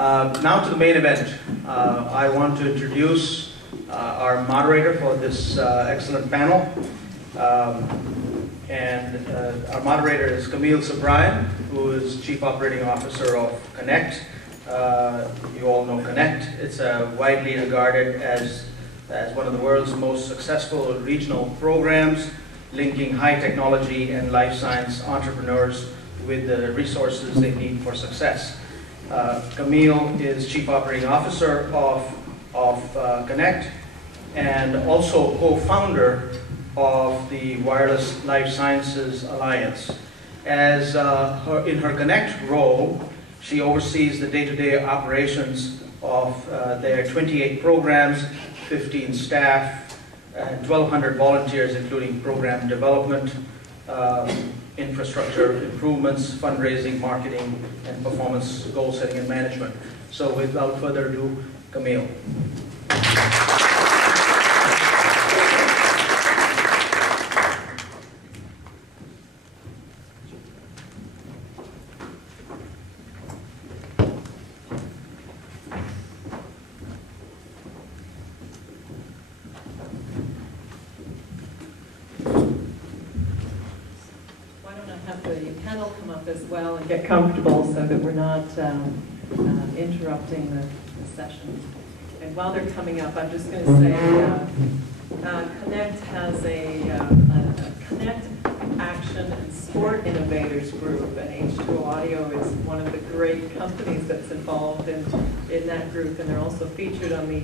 Now to the main event. I want to introduce our moderator for this excellent panel. Our moderator is Camille Sobrian, who is Chief Operating Officer of Connect. You all know Connect. It's widely regarded as one of the world's most successful regional programs, linking high technology and life science entrepreneurs with the resources they need for success. Camille is Chief Operating Officer of Connect and also co-founder of the Wireless Life Sciences Alliance. In her Connect role, she oversees the day-to-day operations of their 28 programs, 15 staff, and 1,200 volunteers, including program development, infrastructure improvements, fundraising, marketing, and performance goal setting and management. So without further ado, Camille. As well and get comfortable so that we're not interrupting the session. And while they're coming up, I'm just going to say Connect has a Connect Action and Sport Innovators Group, and H2O Audio is one of the great companies that's involved in that group, and they're also featured on the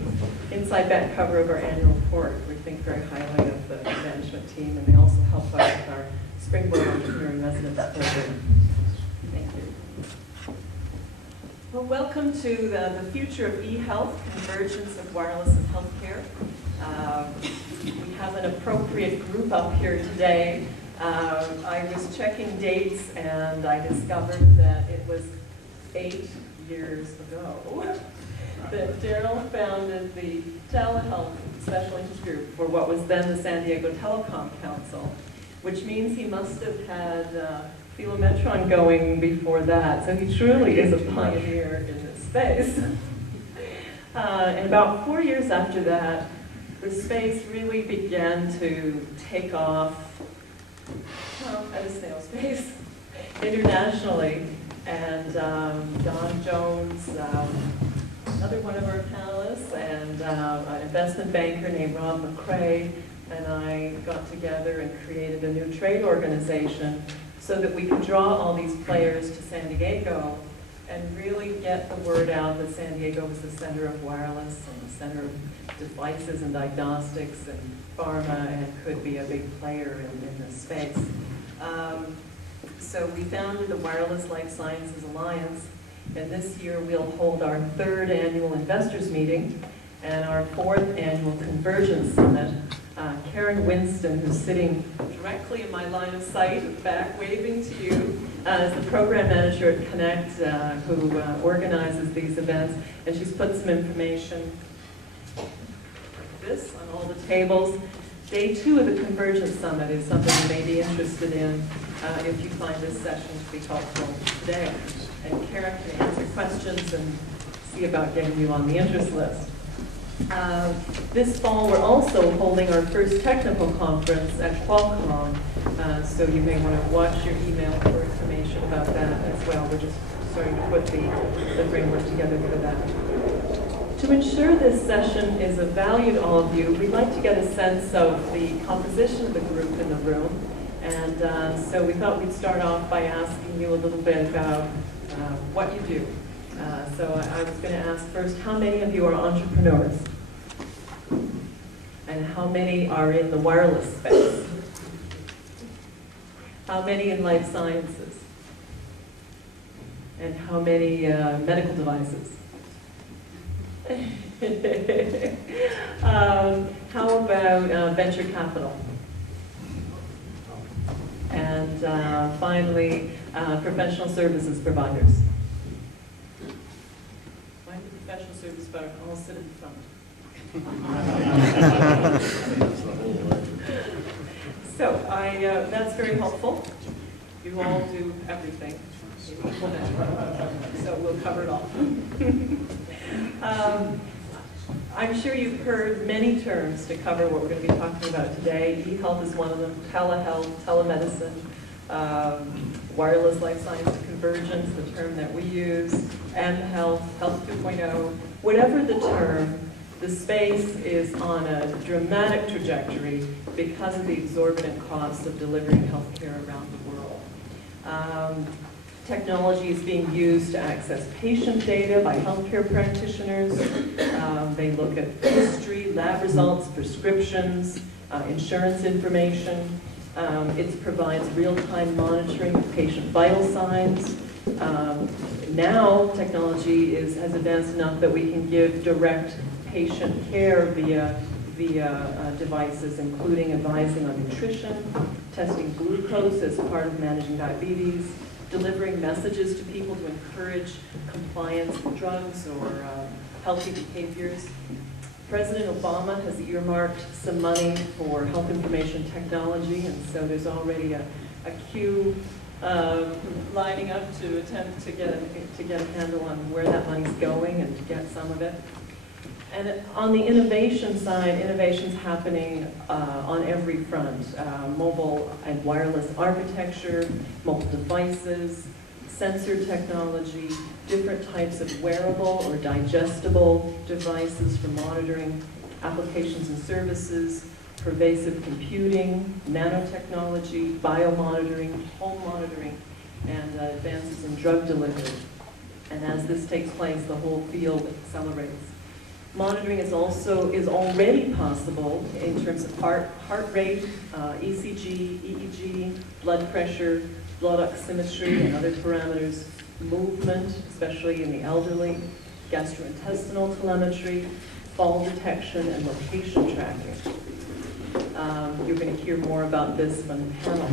inside back cover of our annual report. We think very highly of the management team, and they also help us with our Springboard Entrepreneur in Residence program. Thank you. Well, welcome to the future of e-health, convergence of wireless and healthcare. We have an appropriate group up here today. I was checking dates and I discovered that it was 8 years ago that Darrel founded the telehealth special interest group for what was then the San Diego Telecom Council, which means he must have had Philometron going before that. So he truly is a pioneer in this space. And about 4 years after that, the space really began to take off at a snail's pace internationally. And Don Jones, another one of our panelists, and an investment banker named Rob McCrae, and I got together and created a new trade organization so that we could draw all these players to San Diego and really get the word out that San Diego was the center of wireless and the center of devices and diagnostics and pharma, and could be a big player in this space. So we founded the Wireless Life Sciences Alliance, and this year we'll hold our 3rd annual investors meeting and our 4th annual Convergence Summit. Karen Winston, who's sitting directly in my line of sight, back waving to you, is the program manager at Connect, who organizes these events, and she's put some information like this on all the tables. Day 2 of the Convergence Summit is something you may be interested in if you find this session to be helpful today. And Karen can answer questions and see about getting you on the interest list. This fall, we're also holding our first technical conference at Qualcomm, so you may want to watch your email for information about that as well. We're just starting to put the framework together for that. To ensure this session is of value to all of you, we'd like to get a sense of the composition of the group in the room, and so we thought we'd start off by asking you a little bit about what you do. So I was going to ask first, how many of you are entrepreneurs? And how many are in the wireless space? How many in life sciences? And how many medical devices? How about venture capital? And finally, professional services providers. Professional service provider, I'll sit in front. So that's very helpful. You all do everything. So we'll cover it all. I'm sure you've heard many terms to cover what we're going to be talking about today. E-health is one of them, telehealth, telemedicine, wireless life science convergence, the term that we use, M-health, health 2.0. Whatever the term, the space is on a dramatic trajectory because of the exorbitant cost of delivering healthcare around the world. Technology is being used to access patient data by healthcare practitioners. They look at history, lab results, prescriptions, insurance information. It provides real-time monitoring of patient vital signs. Now, technology has advanced enough that we can give direct patient care via devices, including advising on nutrition, testing glucose as part of managing diabetes, delivering messages to people to encourage compliance with drugs or healthy behaviors. President Obama has earmarked some money for health information technology, and so there's already a queue lining up to attempt to get a handle on where that money's going and to get some of it. And on the innovation side, innovation's happening on every front. Mobile and wireless architecture, mobile devices, sensor technology, different types of wearable or digestible devices for monitoring applications and services, pervasive computing, nanotechnology, biomonitoring, home monitoring, and advances in drug delivery. And as this takes place, the whole field accelerates. Monitoring is already possible in terms of heart rate, ECG, EEG, blood pressure, blood oximetry, and other parameters, movement, especially in the elderly, gastrointestinal telemetry, fall detection, and location tracking. You're going to hear more about this from the panel.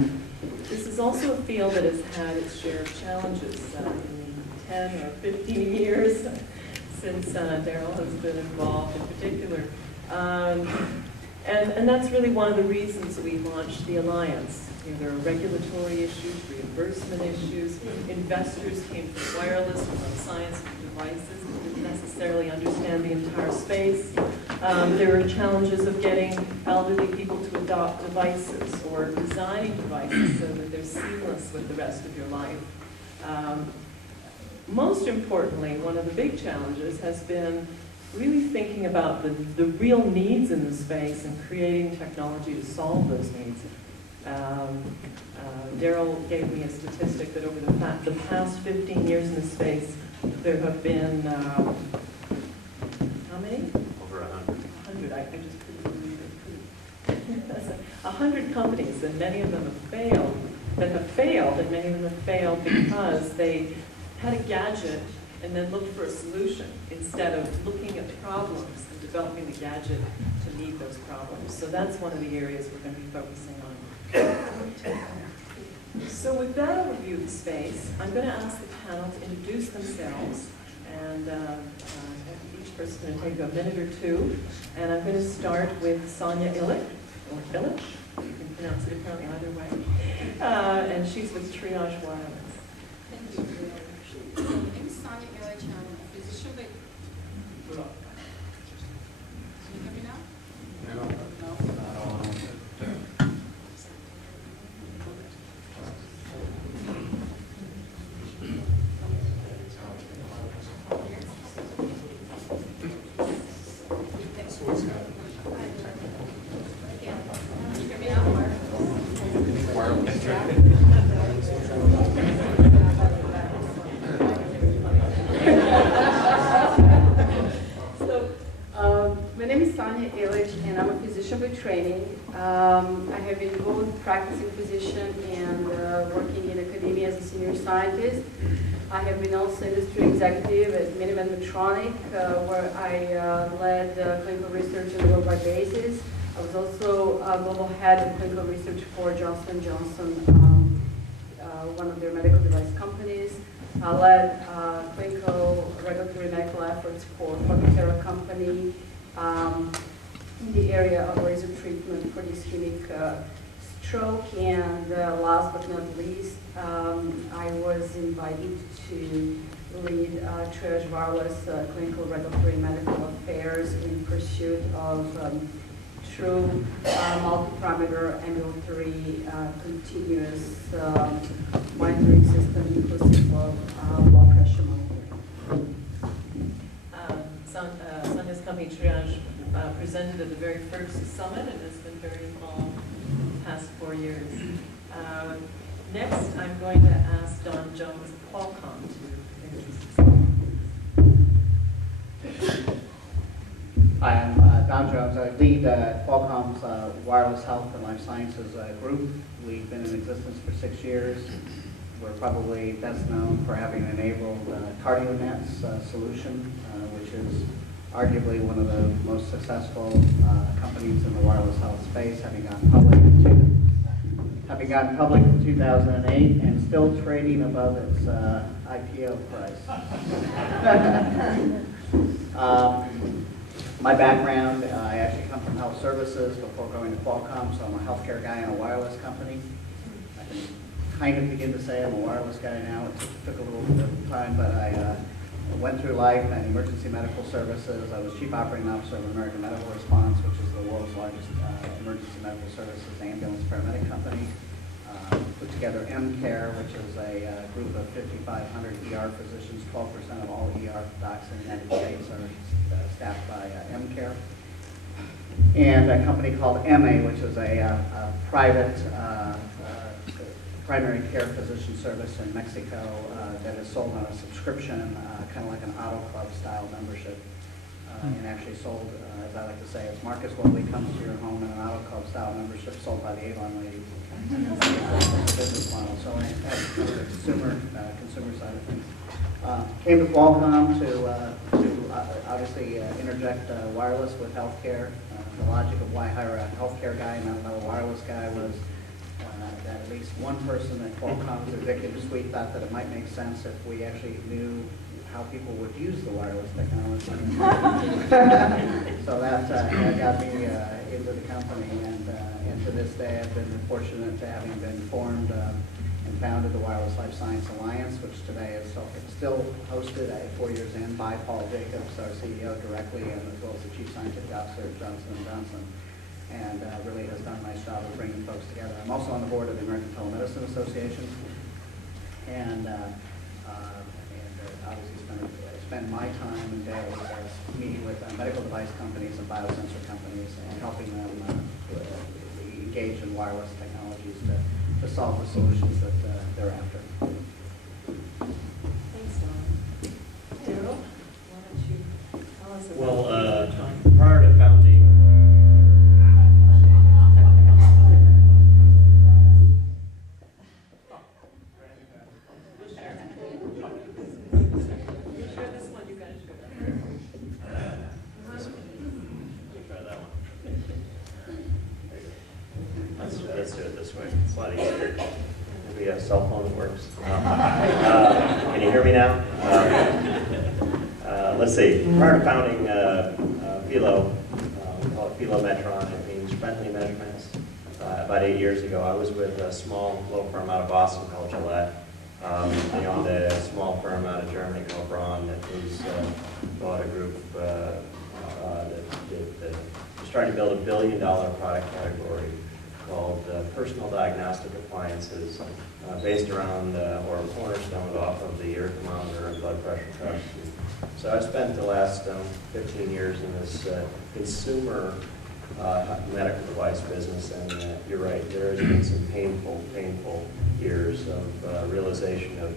This is also a field that has had its share of challenges in 10 or 15 years since Darrel has been involved in particular. And that's really one of the reasons we launched the Alliance. You know, there are regulatory issues, reimbursement issues. Investors came from wireless, from science and devices, and didn't necessarily understand the entire space. There are challenges of getting elderly people to adopt devices or designing devices so that they're seamless with the rest of your life. Most importantly, one of the big challenges has been really thinking about the real needs in the space and creating technology to solve those needs. Darrel gave me a statistic that over the past 15 years in the space, there have been, how many? Over 100. 100, I just couldn't believe it. That's 100 companies, and many of them have failed, and many of them have failed because they had a gadget and then looked for a solution instead of looking at the problems and developing the gadget to meet those problems. So that's one of the areas we're going to be focusing on. So with that overview of the space, I'm going to ask the panel to introduce themselves, and each person's going to take a minute or two. And I'm going to start with Sanja Ilic, or Ilic, you can pronounce it apparently either way, and she's with Triage Wireless. Thank you. My name is Sanja Ilic. I'm a physician with... Can you hear me now? No. Training. I have been both practicing physician and working in academia as a senior scientist. I have been also industry executive at Medtronic, where I led clinical research on a worldwide basis. I was also global head of clinical research for Johnson & Johnson, one of their medical device companies. I led clinical regulatory medical efforts for Pharmaceuticals company. In the area of laser treatment for the ischemic stroke. And last but not least, I was invited to lead Triage Wireless Clinical Regulatory Medical Affairs in pursuit of true multi-parameter ambulatory continuous monitoring system inclusive of blood pressure monitoring. Sanja's company Triage presented at the very first summit and has been very involved the past 4 years. Next, I'm going to ask Don Jones of Qualcomm to introduce himself. Hi, I'm Don Jones. I lead Qualcomm's Wireless Health and Life Sciences group. We've been in existence for 6 years. We're probably best known for having enabled CardioNet's solution, which is arguably one of the most successful companies in the wireless health space, having gotten public in 2008 and still trading above its IPO price. My background, I actually come from health services before going to Qualcomm, so I'm a healthcare guy in a wireless company. I can kind of begin to say I'm a wireless guy now. It took a little bit of time, but I went through life in emergency medical services. I was chief operating officer of American Medical Response, which is the world's largest emergency medical services ambulance paramedic company. Put together M-Care, which is a group of 5,500 ER physicians. 12% of all ER docs in the United States are staffed by M-Care. And a company called MA, which is a private primary care physician service in Mexico that is sold on a subscription, kind of like an auto club style membership. And actually sold, as I like to say, as Marcus Woolley comes to your home in an auto club style membership sold by the Avon ladies. Business model. So I have the consumer side of things. Came to Qualcomm to obviously interject wireless with healthcare. The logic of why hire a healthcare guy, not another wireless guy, was that at least one person at Qualcomm's executive suite thought that it might make sense if we actually knew how people would use the wireless technology. So that got me into the company, and to this day I've been fortunate to having been formed and founded the Wireless Life Science Alliance, which today is still hosted 4 years in by Paul Jacobs, our CEO, directly, and as well as the Chief Scientific Officer of Johnson & Johnson, and really has done a nice job of bringing folks together. I'm also on the board of the American Telemedicine Association, and obviously spend my time and days meeting with medical device companies and biosensor companies and helping them engage in wireless technologies to solve the solutions that they're after. Thanks, Don. Darrel, why don't you tell us about Well, prior to founding Let's do it this way. It's a lot easier. Maybe a cell phone that works. Can you hear me now? Let's see. Prior to founding Philo, we call it Philometron. It means friendly measurements. About 8 years ago, I was with a small law firm out of Boston called Gillette. I owned a small firm out of Germany called Braun that was bought a group that was trying to build $1 billion product category called personal diagnostic appliances, based around or cornerstoned off of the ear thermometer and blood pressure cuffs. So I've spent the last 15 years in this consumer medical device business, and you're right, there has been some painful years of realization of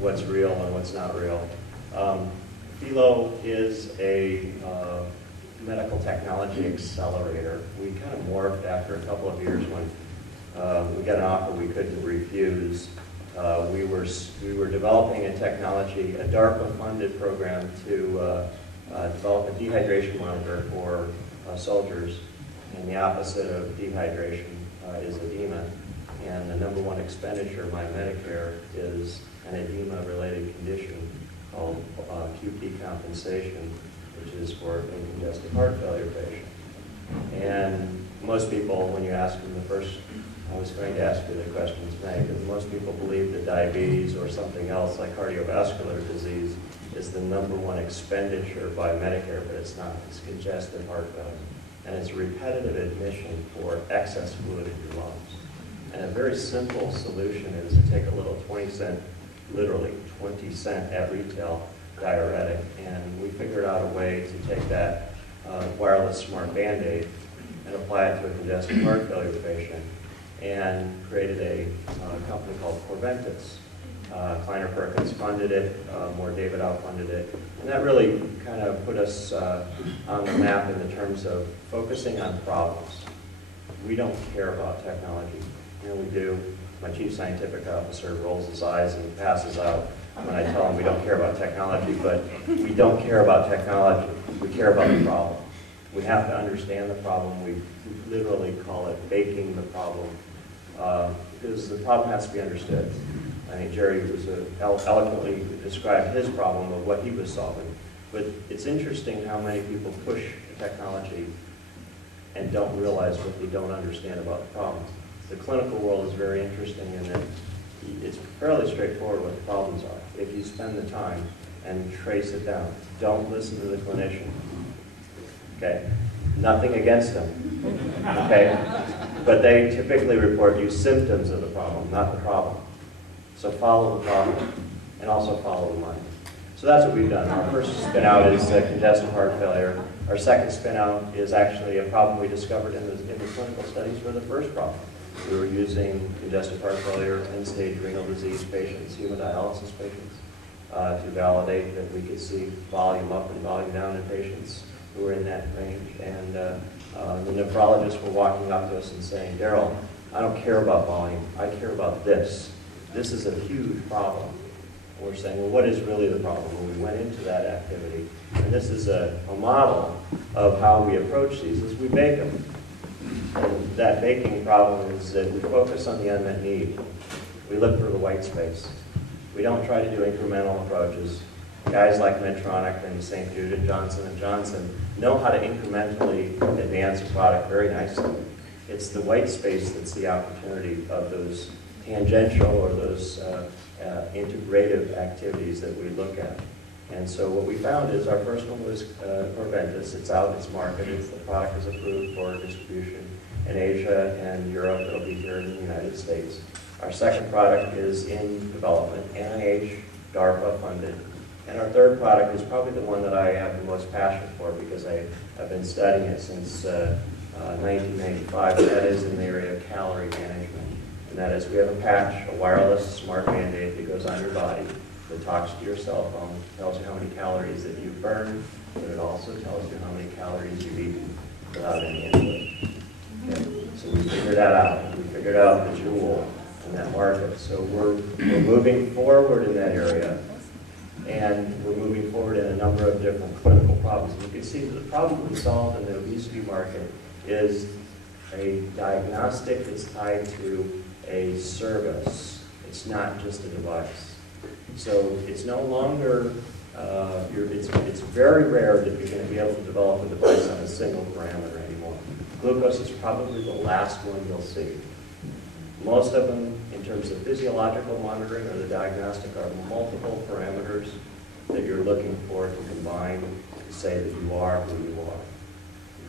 what's real and what's not real. Philo is a medical technology accelerator. We kind of morphed after a couple of years when we got an offer we couldn't refuse. We were developing a technology, a DARPA-funded program to develop a dehydration monitor for soldiers. And the opposite of dehydration is edema. And the number one expenditure by Medicare is an edema-related condition called QP compensation, which is for a congestive heart failure patient. And most people, when you ask them the first I was going to ask you the question tonight, because most people believe that diabetes or something else like cardiovascular disease is the #1 expenditure by Medicare, but it's not. It's congestive heart failure. And it's repetitive admission for excess fluid in your lungs. And a very simple solution is to take a little 20-cent, literally 20-cent at retail diuretic, and we figured out a way to take that wireless smart Band-Aid and apply it to a congestive heart failure patient, and created a company called Corventis. Kleiner Perkins funded it, Moore David outfunded it, and that really kind of put us on the map in the terms of focusing on problems. We don't care about technology. You know, we do. My chief scientific officer rolls his eyes and passes out when I tell him we don't care about technology, but we don't care about technology. We care about the problem. We have to understand the problem. We literally call it baking the problem, because the problem has to be understood. I think Jerry was eloquently described his problem of what he was solving. But it's interesting how many people push technology and don't realize what they don't understand about the problem. The clinical world is very interesting in that it's fairly straightforward what the problems are. If you spend the time and trace it down, don't listen to the clinician. Okay? Nothing against them. Okay? But they typically report you symptoms of the problem, not the problem. So follow the problem and also follow the money. So that's what we've done. Our first spin out is congestive heart failure. Our second spin out is actually a problem we discovered in the clinical studies for the first problem. We were using congestive heart failure, end-stage renal disease patients, hemodialysis patients, to validate that we could see volume up and volume down in patients who were in that range. And the nephrologists were walking up to us and saying, Darrel, I don't care about volume, I care about this. This is a huge problem. And we're saying, well, what is really the problem? And we went into that activity. And this is a model of how we approach these, is we bake them. And that baking problem is that we focus on the unmet need. We look for the white space. We don't try to do incremental approaches. Guys like Medtronic and St. Jude and Johnson know how to incrementally advance a product very nicely. It's the white space that's the opportunity of those tangential or those integrative activities that we look at. And so what we found is our first one was Corventis. It's out, it's marketed, the product is approved for distribution in Asia and Europe. It'll be here in the United States. Our second product is in development, NIH, DARPA funded. And our third product is probably the one that I have the most passion for because I've been studying it since 1995. That is in the area of calorie management. And that is, we have a patch, a wireless smart Band-Aid that goes on your body that talks to your cell phone, tells you how many calories that you've burned, but it also tells you how many calories you've eaten without any input. Okay? So we figured that out. We figured out the jewel in that market. So we're moving forward in that area, and we're moving forward in a number of different clinical problems. You can see that the problem we solved in the obesity market is a diagnostic that's tied to a service. It's not just a device. So it's no longer, it's very rare that you're going to be able to develop a device on a single parameter anymore. Glucose is probably the last one you'll see. Most of them, in terms of physiological monitoring or the diagnostic, are multiple parameters that you're looking for to combine to say that you are who you are.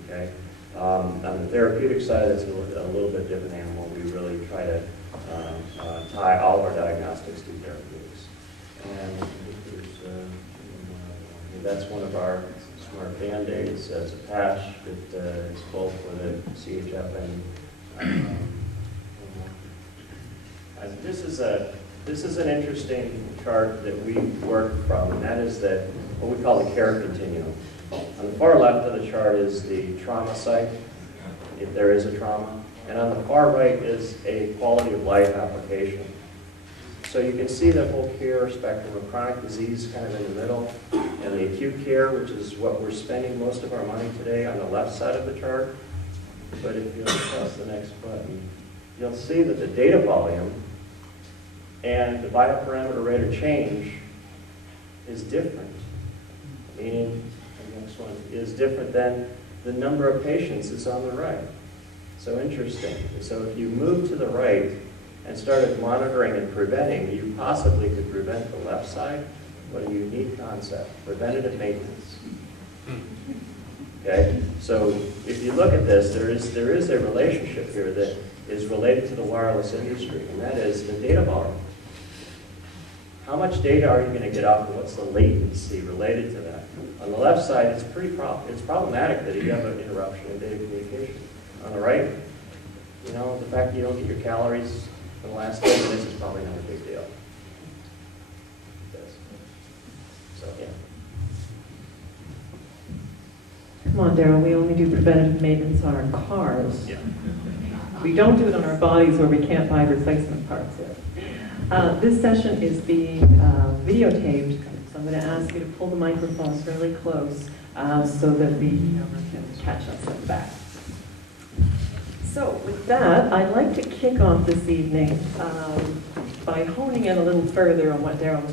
Okay? On the therapeutic side, it's a little bit different animal. We really try to tie all of our diagnostics to therapeutics. And that's one of our smart Band-Aids. It's a patch that is both for the CHF and this is an interesting chart that we work from, and that is that what we call the care continuum. On the far left of the chart is the trauma site, if there is a trauma, and on the far right is a quality of life application. So you can see the whole care spectrum of chronic disease kind of in the middle, and the acute care, which is what we're spending most of our money today, on the left side of the chart. But if you'll press the next button, you'll see that the data volume and the bioparameter rate of change is different. Meaning, the next one is different than the number of patients is on the right. So interesting. So if you move to the right and started monitoring and preventing, you possibly could prevent the left side. What a unique concept, preventative maintenance. Okay, so if you look at this, there is a relationship here that is related to the wireless industry, and that is the data volume. How much data are you going to get off, and what's the latency related to that? On the left side, it's problematic that you have an interruption in data communication. On the right, you know, the fact that you don't get your calories in the last 10 minutes is probably not a big deal. So, yeah. Come on, Darrel, we only do preventative maintenance on our cars. Yeah. We don't do it on our bodies where we can't buy replacement parts yet. This session is being videotaped, so I'm going to ask you to pull the microphones fairly close so that the camera can catch us at the back. So with that, I'd like to kick off this evening by honing in a little further on what Darrel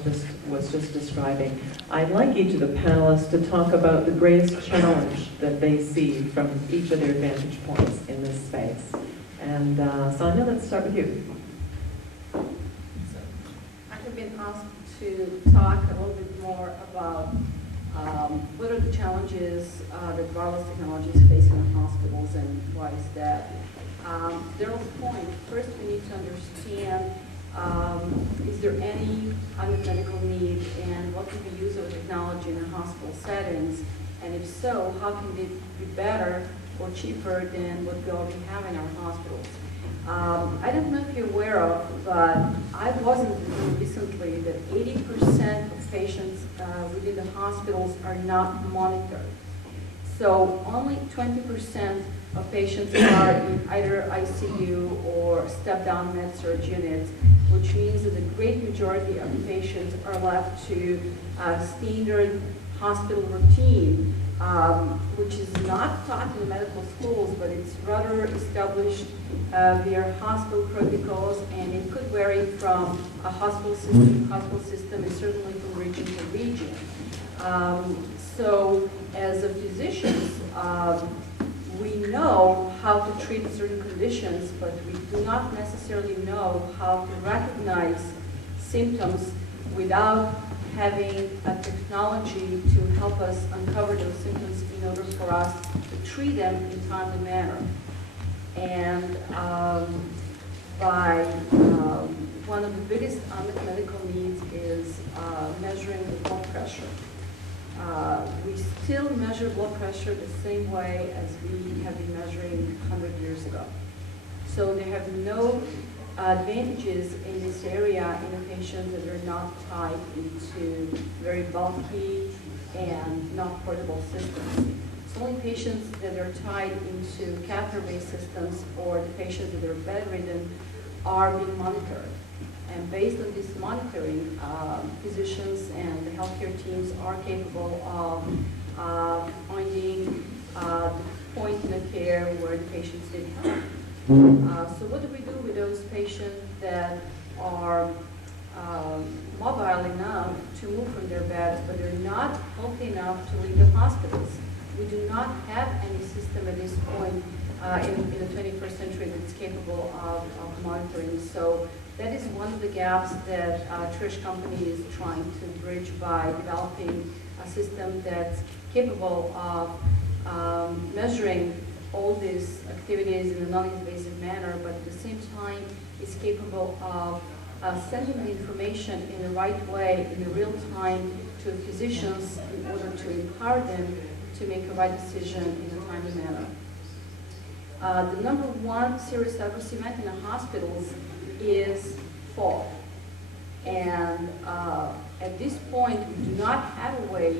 was just describing. I'd like each of the panelists to talk about the greatest challenge that they see from each of their vantage points in this space. And Sanja, let's start with you. I have been asked to talk a little bit more about what are the challenges that wireless technology is facing in hospitals and why is that. Darrel's point, first we need to understand is there any unmet medical need and what can be used of technology in hospital settings, and if so, how can they be better or cheaper than what we already have in our hospitals. I don't know if you're aware of, but I wasn't recently that 80% of patients within the hospitals are not monitored. So only 20% of patients are in either ICU or step-down med-surg units, which means that the great majority of the patients are left to standard hospital routine, which is not taught in the medical schools, but it's rather established via hospital protocols, and it could vary from a hospital system to hospital system, and certainly from region to region. So as a physicians, we know how to treat certain conditions, but we do not necessarily know how to recognize symptoms without having a technology to help us uncover those symptoms in order for us to treat them in a timely manner. And one of the biggest unmet medical needs is measuring the blood pressure. We still measure blood pressure the same way as we have been measuring 100 years ago. So they have no advantages in this area in a patient that are not tied into very bulky and not portable systems. It's only patients that are tied into catheter-based systems or the patients that are bedridden are being monitored. And based on this monitoring, physicians and the healthcare teams are capable of finding the point in the care where the patients need help. So what do we do with those patients that are mobile enough to move from their beds, but they're not healthy enough to leave the hospitals? We do not have any system at this point in the 21st century that's capable of monitoring. So that is one of the gaps that Triage company is trying to bridge by developing a system that's capable of measuring all these activities in a non-invasive manner, but at the same time is capable of sending the information in the right way, in the real time, to physicians in order to empower them to make a right decision in a timely manner. The number one serious adverse event in the hospitals is fall. And at this point, we do not have a way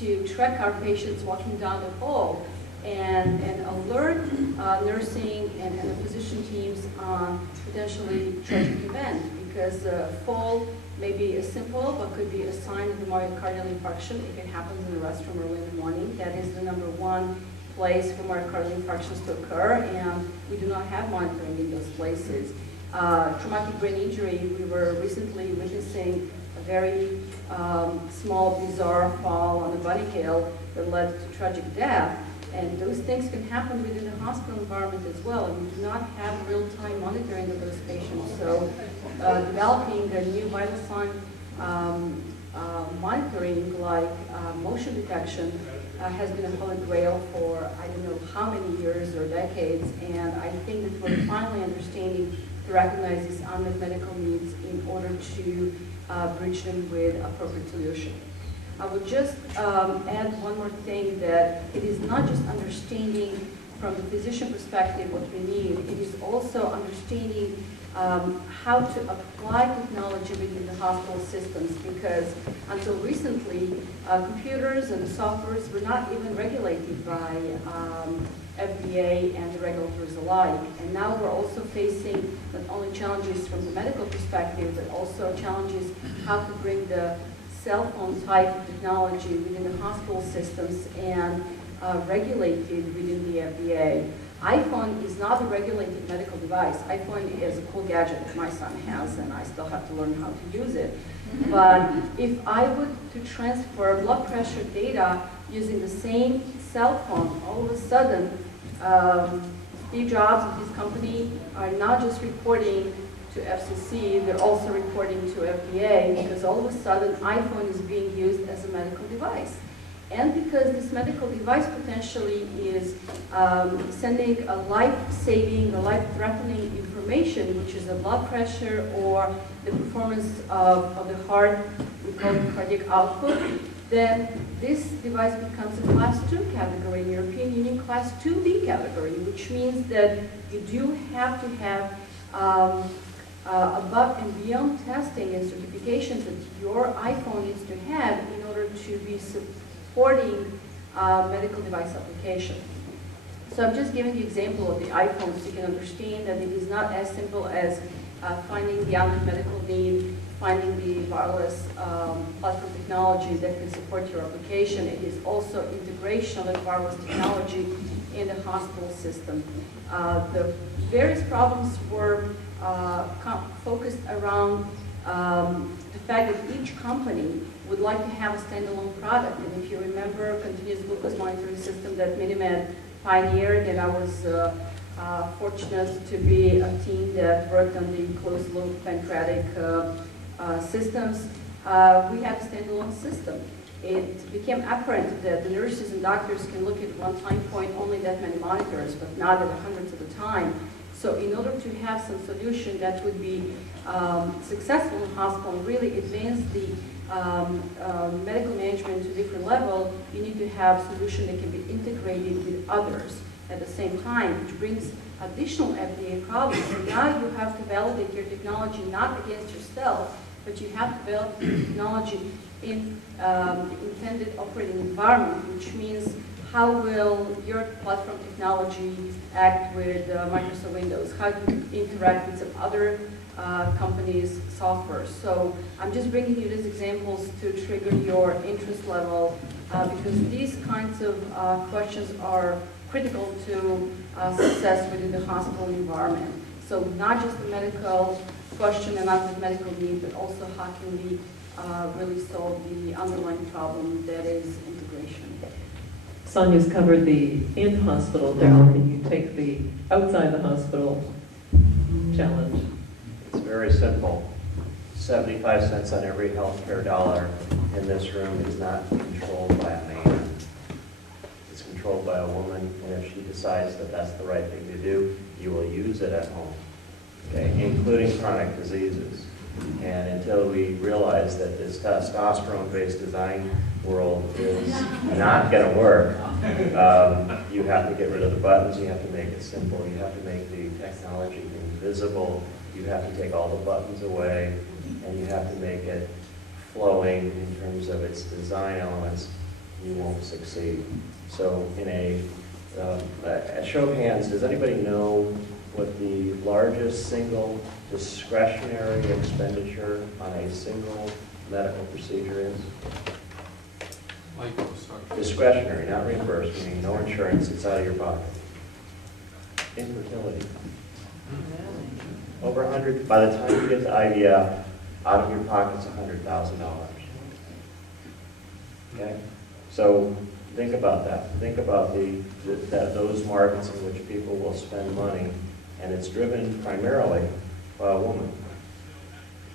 to track our patients walking down the hall and alert nursing and the physician teams on potentially tragic event, because fall may be as simple but could be a sign of the myocardial infarction if it happens in the restroom early in the morning. That is the number one place for myocardial infarctions to occur, and we do not have monitoring in those places. Traumatic brain injury, we were recently witnessing a very small, bizarre fall on the bunny hill that led to tragic death. And those things can happen within the hospital environment as well. We do not have real-time monitoring of those patients. So developing a new vital sign monitoring like motion detection has been a holy grail for I don't know how many years or decades. And I think that we're finally understanding to recognize these unmet medical needs in order to bridge them with appropriate solution. I would just add one more thing, that it is not just understanding from the physician perspective what we need, it is also understanding how to apply technology within the hospital systems, because until recently, computers and softwares were not even regulated by FDA and the regulators alike. And now we're also facing not only challenges from the medical perspective, but also challenges how to bring the cell phone type of technology within the hospital systems and regulated within the FDA. iPhone is not a regulated medical device. iPhone is a cool gadget that my son has, and I still have to learn how to use it. But if I were to transfer blood pressure data using the same cell phone, all of a sudden, Steve Jobs and his company are not just reporting to FCC, they're also reporting to FDA, because all of a sudden iPhone is being used as a medical device. And because this medical device potentially is sending a life-saving or life-threatening information, which is a blood pressure or the performance of the heart, we call it cardiac output, then this device becomes a Class 2 category in European Union, Class 2B category, which means that you do have to have above and beyond testing and certifications that your iPhone needs to have in order to be supporting medical device application. So I'm just giving the example of the iPhone so you can understand that it is not as simple as finding the unmet medical need, finding the wireless platform technology that can support your application. It is also integration of that wireless technology in the hospital system. The various problems were focused around the fact that each company would like to have a standalone product. And if you remember continuous glucose monitoring system that Minimed pioneered, and I was fortunate to be a team that worked on the closed loop pancreatic systems, we had a standalone system. It became apparent that the nurses and doctors can look at one time point only that many monitors, but not at hundreds at a time. So in order to have some solution that would be successful in the hospital and really advance the medical management to a different level, you need to have a solution that can be integrated with others at the same time, which brings additional FDA problems. So now you have to validate your technology not against yourself, but you have to validate your technology in the intended operating environment, which means how will your platform technology act with Microsoft Windows? How do you interact with some other companies' software? So I'm just bringing you these examples to trigger your interest level because these kinds of questions are critical to success within the hospital environment. So not just the medical question and not the medical need, but also how can we really solve the underlying problem that is integration. Sanja's covered the in-hospital. Darrel, can you take the outside the hospital challenge? It's very simple. 75 cents on every healthcare dollar in this room is not controlled by a man. It's controlled by a woman, and if she decides that that's the right thing to do, you will use it at home, okay, including chronic diseases. And until we realize that this testosterone-based design world is not going to work, you have to get rid of the buttons, you have to make it simple, you have to make the technology invisible, you have to take all the buttons away, and you have to make it flowing in terms of its design elements. You won't succeed. So in a show of hands, does anybody know what the largest single discretionary expenditure on a single medical procedure is? Discretionary, not reimbursed, meaning no insurance, it's out of your pocket. Infertility. Over 100, by the time you get to IVF, out of your pocket's $100,000. Okay? So Think about that. Think about those markets in which people will spend money, and it's driven primarily by a woman.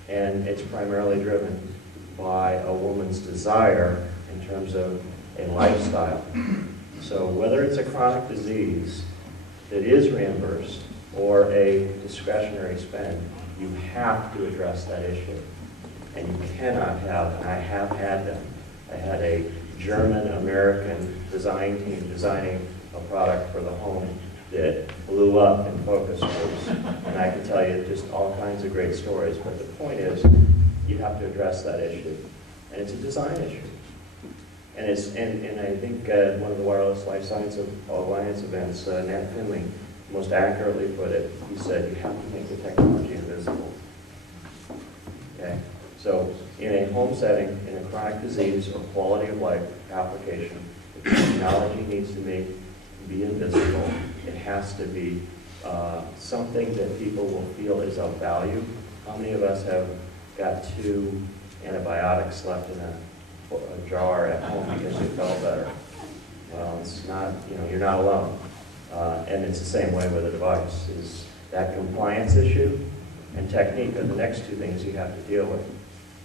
And it's primarily driven by a woman's desire in terms of a lifestyle. So whether it's a chronic disease that is reimbursed or a discretionary spend, you have to address that issue. And you cannot have, and I have had them. I had a German-American design team designing a product for the home that blew up in focus groups. And I can tell you just all kinds of great stories, but the point is, you have to address that issue. And it's a design issue. And I think one of the Wireless Life Science Alliance events, Nat Finley, most accurately put it. He said, you have to make the technology invisible. Okay? So in a home setting, in a chronic disease or quality of life application, the technology needs to be invisible. It has to be something that people will feel is of value. How many of us have got 2 antibiotics left in a jar at home because you felt better? Well, it's not, you're not alone. And it's the same way with a device. Is that compliance issue and technique are the next 2 things you have to deal with.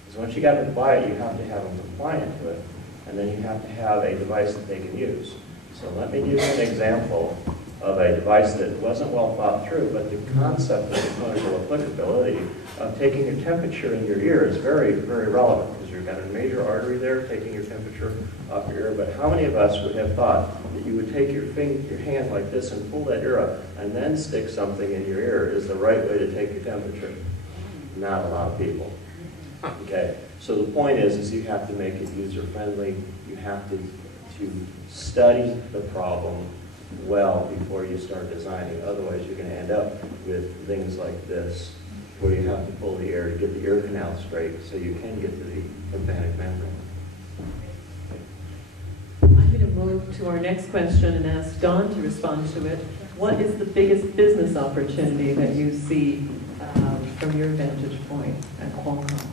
Because once you got them to buy it, you have to have them compliant to it. And then you have to have a device that they can use. So let me give you an example of a device that wasn't well thought through, but the concept of the clinical applicability of taking your temperature in your ear is very, very relevant, because you've got a major artery there taking your temperature off your ear. But how many of us would have thought that you would take your hand like this and pull that ear up and then stick something in your ear is the right way to take your temperature? Not a lot of people. Okay, so the point is you have to make it user-friendly. You have to study the problem well before you start designing. Otherwise, you're going to end up with things like this, where you have to pull the air to get the ear canal straight so you can get to the tympanic membrane. I'm going to move to our next question and ask Don to respond to it. What is the biggest business opportunity that you see from your vantage point at Qualcomm?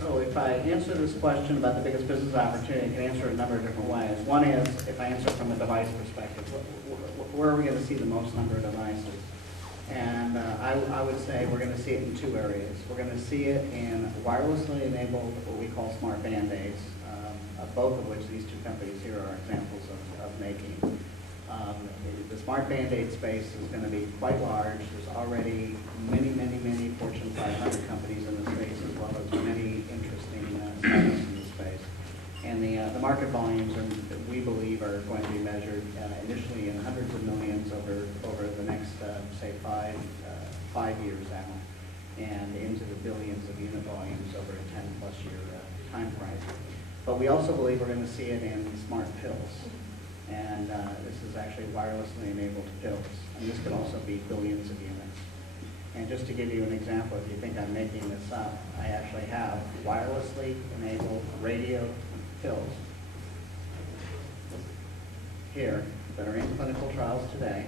So if I answer this question about the biggest business opportunity, I can answer it a number of different ways. One is, if I answer from a device perspective, where are we going to see the most number of devices? And I would say we're going to see it in 2 areas. We're going to see it in wirelessly enabled, what we call smart band-aids, both of which these 2 companies here are examples of making. The smart band-aid space is going to be quite large. There's already many, many, many Fortune 500 companies in the space, as well as many interesting startups in the space. And the market volumes we believe are going to be measured initially in hundreds of millions over the next, say, 5 years out, and into the billions of unit volumes over a 10-plus year time frame. But we also believe we're going to see it in smart pills. And this is actually wirelessly enabled pills. And this could also be billions of units. And just to give you an example, if you think I'm making this up, I actually have wirelessly enabled radio pills here that are in clinical trials today.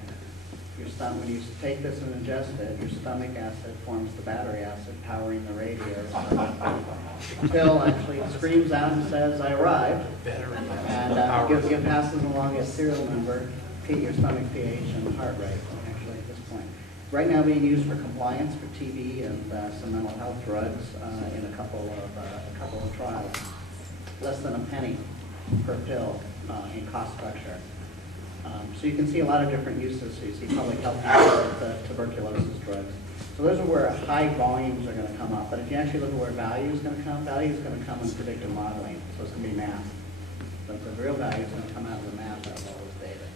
When you take this and ingest it, your stomach acid forms the battery acid powering the radio. The pill actually screams out and says, "I arrived," and it passes along a serial number, your stomach pH and heart rate, actually at this point. Right now being used for compliance for TB and some mental health drugs in a couple of trials. Less than a penny per pill in cost structure. So you can see a lot of different uses. So you see public health uses with tuberculosis drugs. So those are where high volumes are going to come up. But if you actually look at where value is going to come, value is going to come in predictive modeling. So it's going to be math. But the real value is going to come out of the math out of all this data.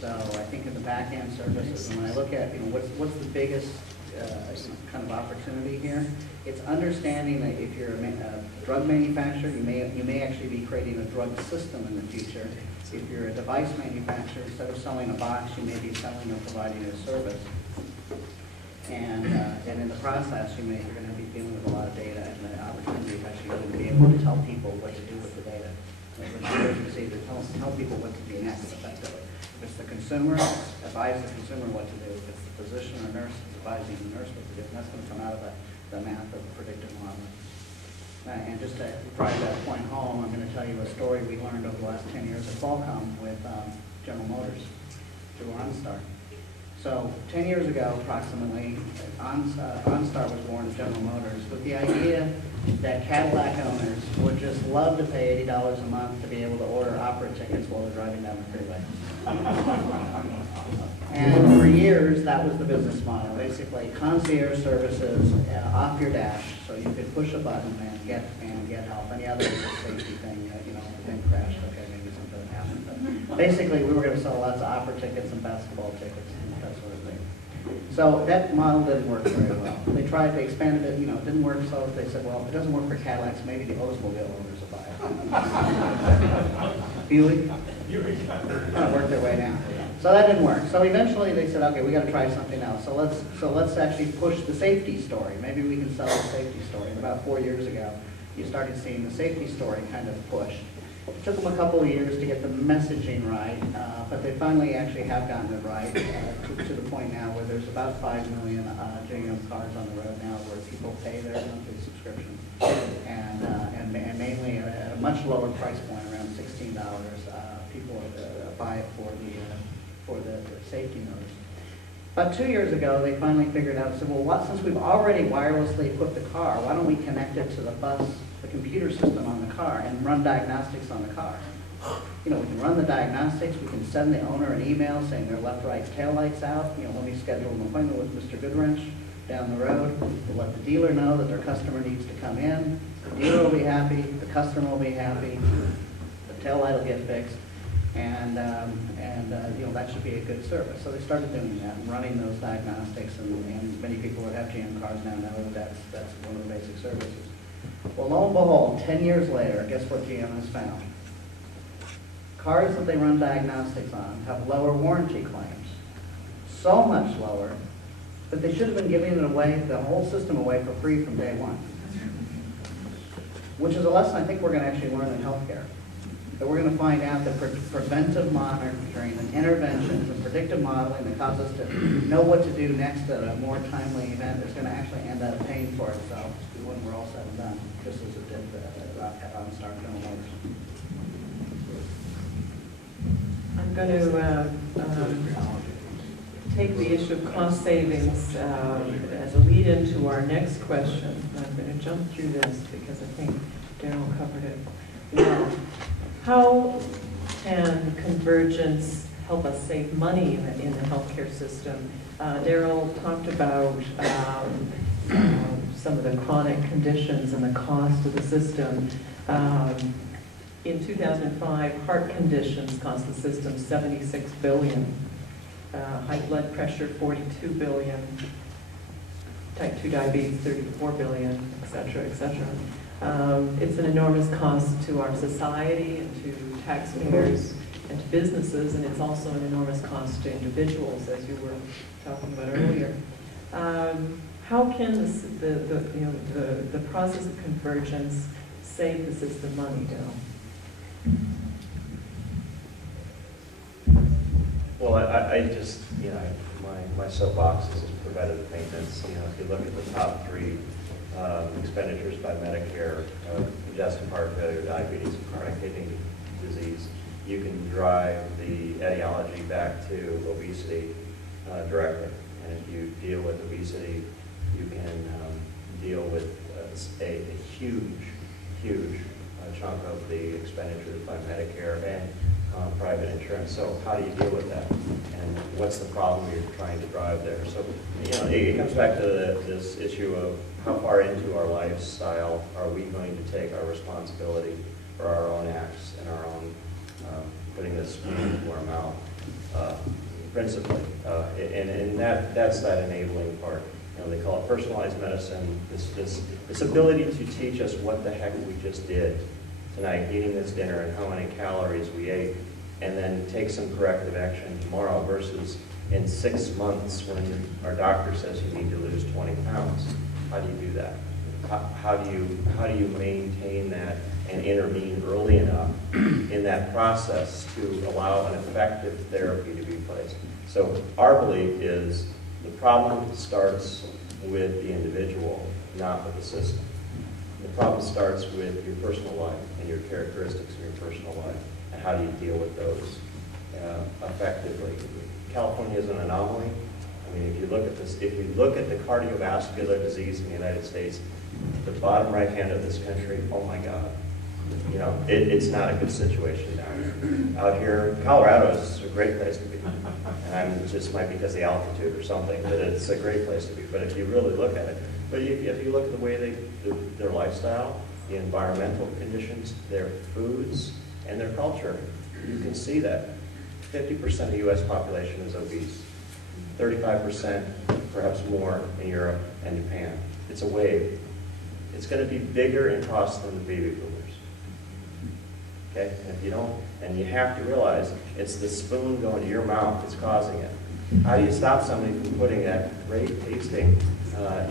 So I think in the back-end services, and when I look at what's the biggest kind of opportunity here, it's understanding that if you're a drug manufacturer, you may actually be creating a drug system in the future. If you're a device manufacturer, instead of selling a box, you may be selling or providing a service. And in the process, you're going to be dealing with a lot of data, and the opportunity is actually going to be able to tell people what to do with the data. To tell people what to do next, effectively. If it's the consumer, advise the consumer what to do. If it's the physician or nurse, it's advising the nurse what to do. And that's going to come out of a the math of predictive modeling. And just to drive that point home, I'm going to tell you a story we learned over the last 10 years at Qualcomm with General Motors through OnStar. So 10 years ago, approximately, OnStar was born at General Motors with the idea that Cadillac owners would just love to pay $80 a month to be able to order opera tickets while they're driving down the freeway. And for years, that was the business model. Basically, concierge services off your dash, so you could push a button and get help. Any other safety thing, you know, if the thing crashed, okay, maybe something happened. But basically, we were going to sell lots of opera tickets and basketball tickets and that sort of thing. So that model didn't work very well. They tried, they expanded it, you know, it didn't work, so they said, well, if it doesn't work for Cadillacs, maybe the Oldsmobile owners will buy it. Ilic? Kind of worked their way down. So that didn't work. So eventually they said, okay, we got to try something else. So let's actually push the safety story. Maybe we can sell the safety story. And about 4 years ago, you started seeing the safety story kind of push. It took them a couple of years to get the messaging right, but they finally actually have gotten it right to the point now where there's about 5 million GM cars on the road now where people pay their monthly subscription, and mainly at a much lower price point, around $16. People buy it for the safety notice. About 2 years ago, they finally figured out, said, well, since we've already wirelessly equipped the car, why don't we connect it to the bus, the computer system on the car, and run diagnostics on the car? You know, we can run the diagnostics, we can send the owner an email saying their left-right taillight's out, you know, let me schedule an appointment with Mr. Goodwrench down the road. We'll let the dealer know that their customer needs to come in. The dealer will be happy, the customer will be happy, the taillight will get fixed. And you know, that should be a good service. So they started doing that and running those diagnostics, and many people that have GM cars now know that that's one of the basic services. Well, lo and behold, 10 years later, guess what GM has found? Cars that they run diagnostics on have lower warranty claims. So much lower that they should have been giving it away, the whole system away for free from day one. Which is a lesson I think we're going to actually learn in healthcare. That we're going to find out that preventive monitoring and interventions and predictive modeling that cause us to know what to do next at a more timely event is going to actually end up paying for itself when we're all said and done, just as it did at OnStar General Motors. I'm going to take the issue of cost savings as a lead into our next question. I'm going to jump through this because I think Darrel covered it well. How can convergence help us save money in the healthcare system? Darrel talked about some of the chronic conditions and the cost of the system. In 2005, heart conditions cost the system $76 billion, high blood pressure $42 billion, type 2 diabetes $34 billion, et cetera, et cetera. It's an enormous cost to our society and to taxpayers and to businesses, and it's also an enormous cost to individuals, as you were talking about earlier. How can the process of convergence save the system money, Darrel? Well, I just, you know, my soapbox is preventative maintenance. You know, if you look at the top three expenditures by Medicare, congestive heart failure, diabetes, and chronic kidney disease, you can drive the etiology back to obesity directly. And if you deal with obesity, you can deal with a huge chunk of the expenditures by Medicare and private insurance. So how do you deal with that? And what's the problem you're trying to drive there? So, you know, it comes back to this issue of how far into our lifestyle are we going to take our responsibility for our own acts and our own putting this spoon into our mouth, principally. And that's that enabling part. You know, they call it personalized medicine, this ability to teach us what the heck we just did tonight, eating this dinner, and how many calories we ate, and then take some corrective action tomorrow versus in 6 months when our doctor says you need to lose 20 pounds. How do you do that? How do you maintain that and intervene early enough in that process to allow an effective therapy to be placed? So our belief is the problem starts with the individual, not with the system. The problem starts with your personal life and your characteristics in your personal life, and how do you deal with those effectively. California is an anomaly. I mean, if you look at this, if you look at the cardiovascular disease in the United States, the bottom right hand of this country, oh my God. You know, it's not a good situation down here. Out here, Colorado is a great place to be. And it just might be because of the altitude or something, but it's a great place to be. But if you really look at it, but if you look at the way their lifestyle, the environmental conditions, their foods, and their culture, you can see that 50% of the U.S. population is obese. 35%, perhaps more, in Europe and Japan. It's a wave. It's going to be bigger in cost than the baby boomers. Okay? And if you don't, and you have to realize it's the spoon going to your mouth that's causing it. How do you stop somebody from putting that great tasting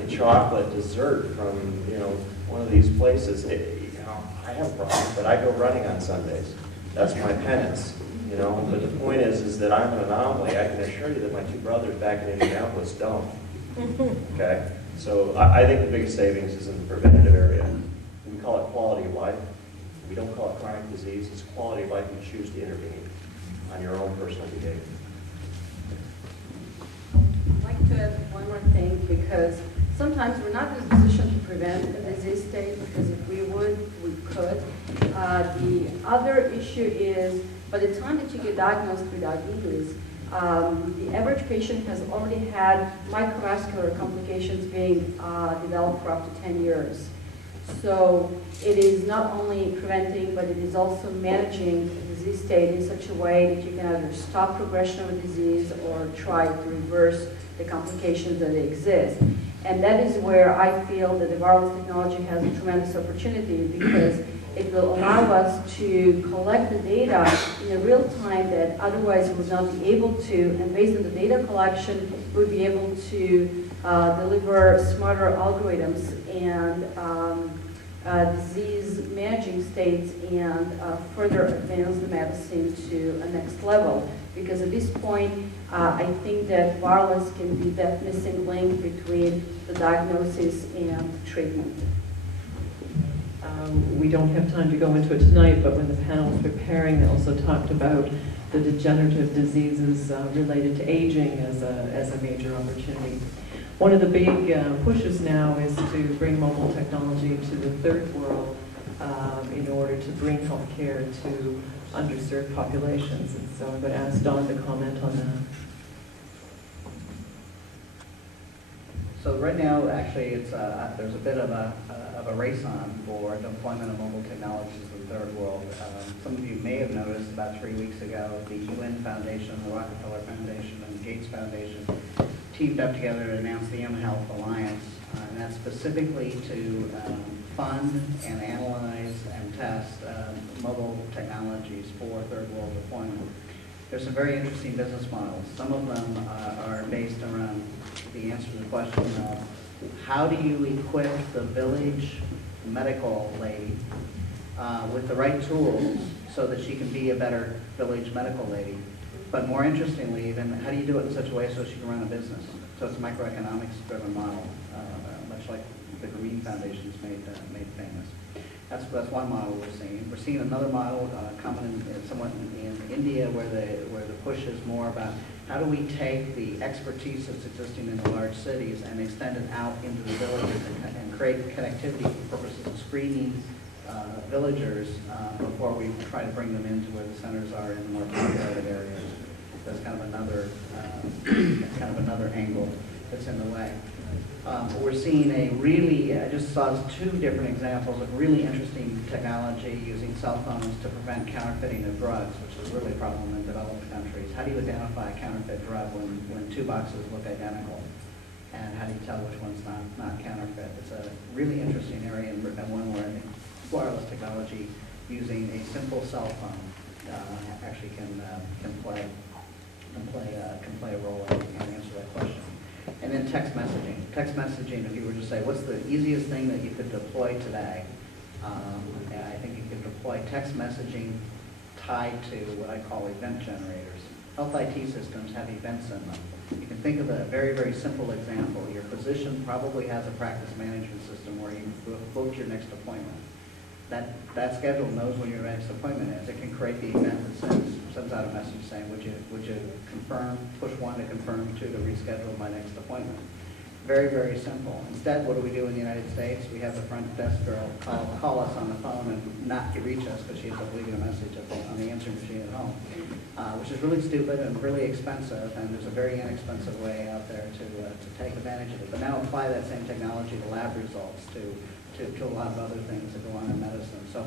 chocolate dessert from, you know, one of these places? You know, I have a problem, but I go running on Sundays. That's my penance. You know, but the point is that I'm an anomaly. I can assure you that my two brothers back in Indianapolis don't. Okay? So I think the biggest savings is in the preventative area. We call it quality of life. We don't call it chronic disease. It's quality of life. You choose to intervene on your own personal behavior. I'd like to add one more thing, because sometimes we're not in a position to prevent a disease state, because if we would, we could. The other issue is, by the time that you get diagnosed with diabetes, the average patient has already had microvascular complications being developed for up to 10 years. So it is not only preventing, but it is also managing the disease state in such a way that you can either stop progression of the disease or try to reverse the complications that exist. And that is where I feel that the wireless technology has a tremendous opportunity, because it will allow us to collect the data in a real time that otherwise we would not be able to, and based on the data collection, we'll be able to deliver smarter algorithms and disease managing states, and further advance the medicine to a next level. Because at this point, I think that wireless can be that missing link between the diagnosis and treatment. We don't have time to go into it tonight, but when the panel was preparing, they also talked about the degenerative diseases related to aging as a major opportunity. One of the big pushes now is to bring mobile technology to the third world in order to bring health care to underserved populations. And so I'm going to ask Dawn to comment on that. So right now, actually, it's there's a bit of a race on for deployment of mobile technologies in the third world. Some of you may have noticed about 3 weeks ago, the UN Foundation, the Rockefeller Foundation, and the Gates Foundation teamed up together to announce the mHealth Alliance, and that's specifically to fund and analyze and test mobile technologies for third world deployment. There's some very interesting business models. Some of them are based around the answer to the question of how do you equip the village medical lady with the right tools so that she can be a better village medical lady. But more interestingly, even, how do you do it in such a way so she can run a business? So it's a microeconomics driven model, much like the Green Foundation's made famous. That's one model we're seeing. We're seeing another model coming somewhat in India, where the push is more about how do we take the expertise that's existing in the large cities and extend it out into the villages and create connectivity for purposes of screening villagers before we try to bring them into where the centers are in the more populated areas. That's kind of another angle that's in the way. We're seeing I just saw 2 different examples of really interesting technology using cell phones to prevent counterfeiting of drugs, which is really a problem in developed countries. How do you identify a counterfeit drug when 2 boxes look identical? And how do you tell which one's not counterfeit? It's a really interesting area, and one where I think wireless technology using a simple cell phone actually can play a role and answer that question. And then text messaging. Text messaging, if you were to say, what's the easiest thing that you could deploy today? And I think you could deploy text messaging tied to what I call event generators. health IT systems have events in them. You can think of a very, very simple example. Your physician probably has a practice management system where you book your next appointment. That schedule knows when your next appointment is. It can create the event that sends out a message saying, would you confirm, push 1 to confirm, 2 to reschedule my next appointment. Very, very simple. Instead, what do we do in the United States? We have the front desk girl call us on the phone and not to reach us because she ends up leaving a message on the answering machine at home, which is really stupid and really expensive, and there's a very inexpensive way out there to take advantage of it. But now apply that same technology to lab results, to a lot of other things that go on in medicine. So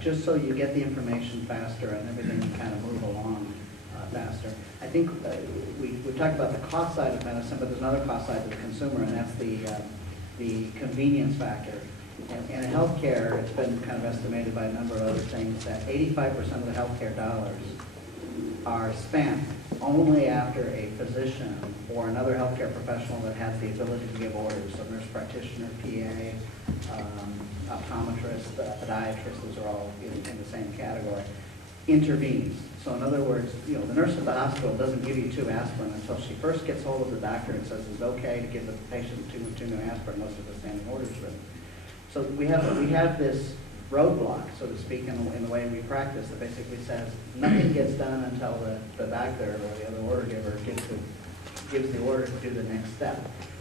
just so you get the information faster and everything can kind of move along faster. I think we talked about the cost side of medicine, but there's another cost side to the consumer, and that's the convenience factor. And in healthcare, it's been kind of estimated by a number of other things that 85% of the healthcare dollars are spent only after a physician or another healthcare professional that has the ability to give orders. So nurse practitioner, PA, optometrist, podiatrist, those are all in the same category, intervenes. So in other words, the nurse at the hospital doesn't give you 2 aspirin until she first gets hold of the doctor and says it's okay to give the patient 2 new aspirin unless there's a standing orders written. So we have this roadblock, so to speak, in the way we practice that basically says nothing gets done until the doctor or the other order giver gives the order to do the next step.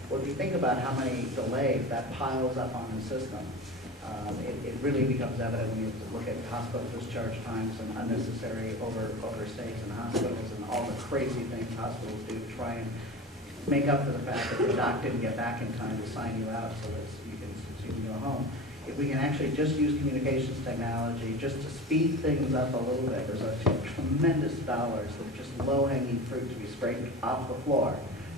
Well, if you think about how many delays that piles up on the system, it really becomes evident when you look at hospital discharge times and unnecessary overstays in hospitals and all the crazy things hospitals do to try and make up for the fact that the doc didn't get back in time to sign you out so that you can go home. If we can actually just use communications technology just to speed things up a little bit, there's a tremendous dollars of just low-hanging fruit to be scraped off the floor,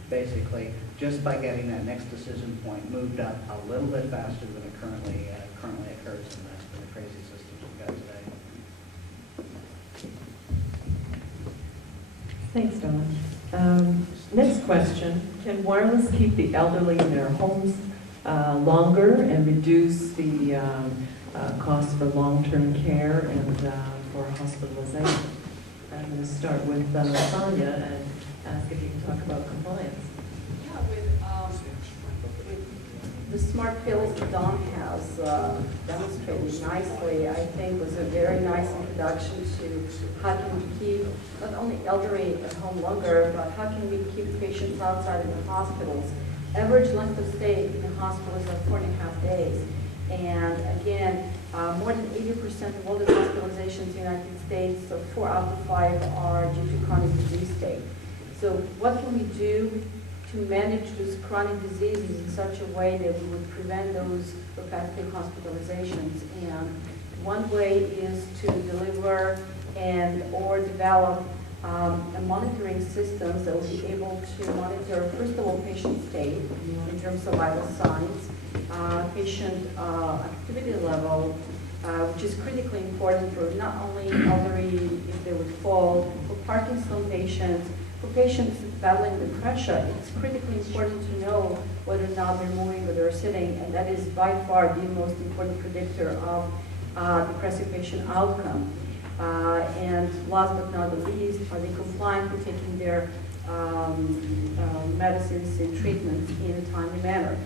basically, just by getting that next decision point moved up a little bit faster than it currently occurs in the crazy systems we've got today. Thanks, Donna. Next question. Can wireless keep the elderly in their homes longer and reduce the cost for long-term care and for hospitalization? I'm going to start with Sanja and ask if you can talk about compliance. Yeah, with the smart pills that Don has demonstrated nicely, I think was a very nice introduction to how can we keep not only elderly at home longer, but how can we keep patients outside of the hospitals. Average length of stay in the hospital is like 4.5 days. And again, more than 80% of all the hospitalizations in the United States, so 4 out of 5 are due to chronic disease state. So what can we do to manage those chronic diseases in such a way that we would prevent those repetitive hospitalizations? And one way is to deliver or develop a monitoring systems that will be able to monitor, first of all, patient state in terms of vital signs, patient activity level, which is critically important for not only elderly if they would fall, for Parkinson patients, for patients battling depression. It's critically important to know whether or not they're moving or they're sitting, and that is by far the most important predictor of depressive patient outcome. And last but not the least, are they compliant with taking their medicines and treatments in a timely manner?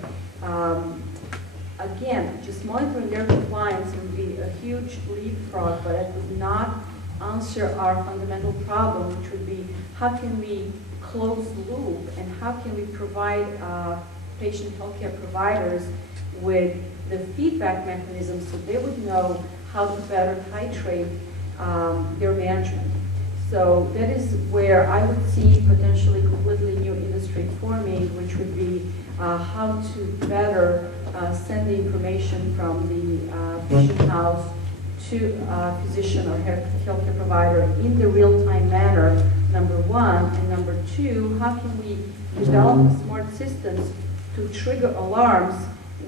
Again, just monitoring their compliance would be a huge leapfrog, but it would not answer our fundamental problem, which would be how can we close the loop and how can we provide patient healthcare providers with the feedback mechanism so they would know how to better titrate their management. So that is where I would see potentially completely new industry forming, which would be how to better send the information from the patient house to physician or healthcare provider in the real-time manner, number one. And number two, how can we develop smart systems to trigger alarms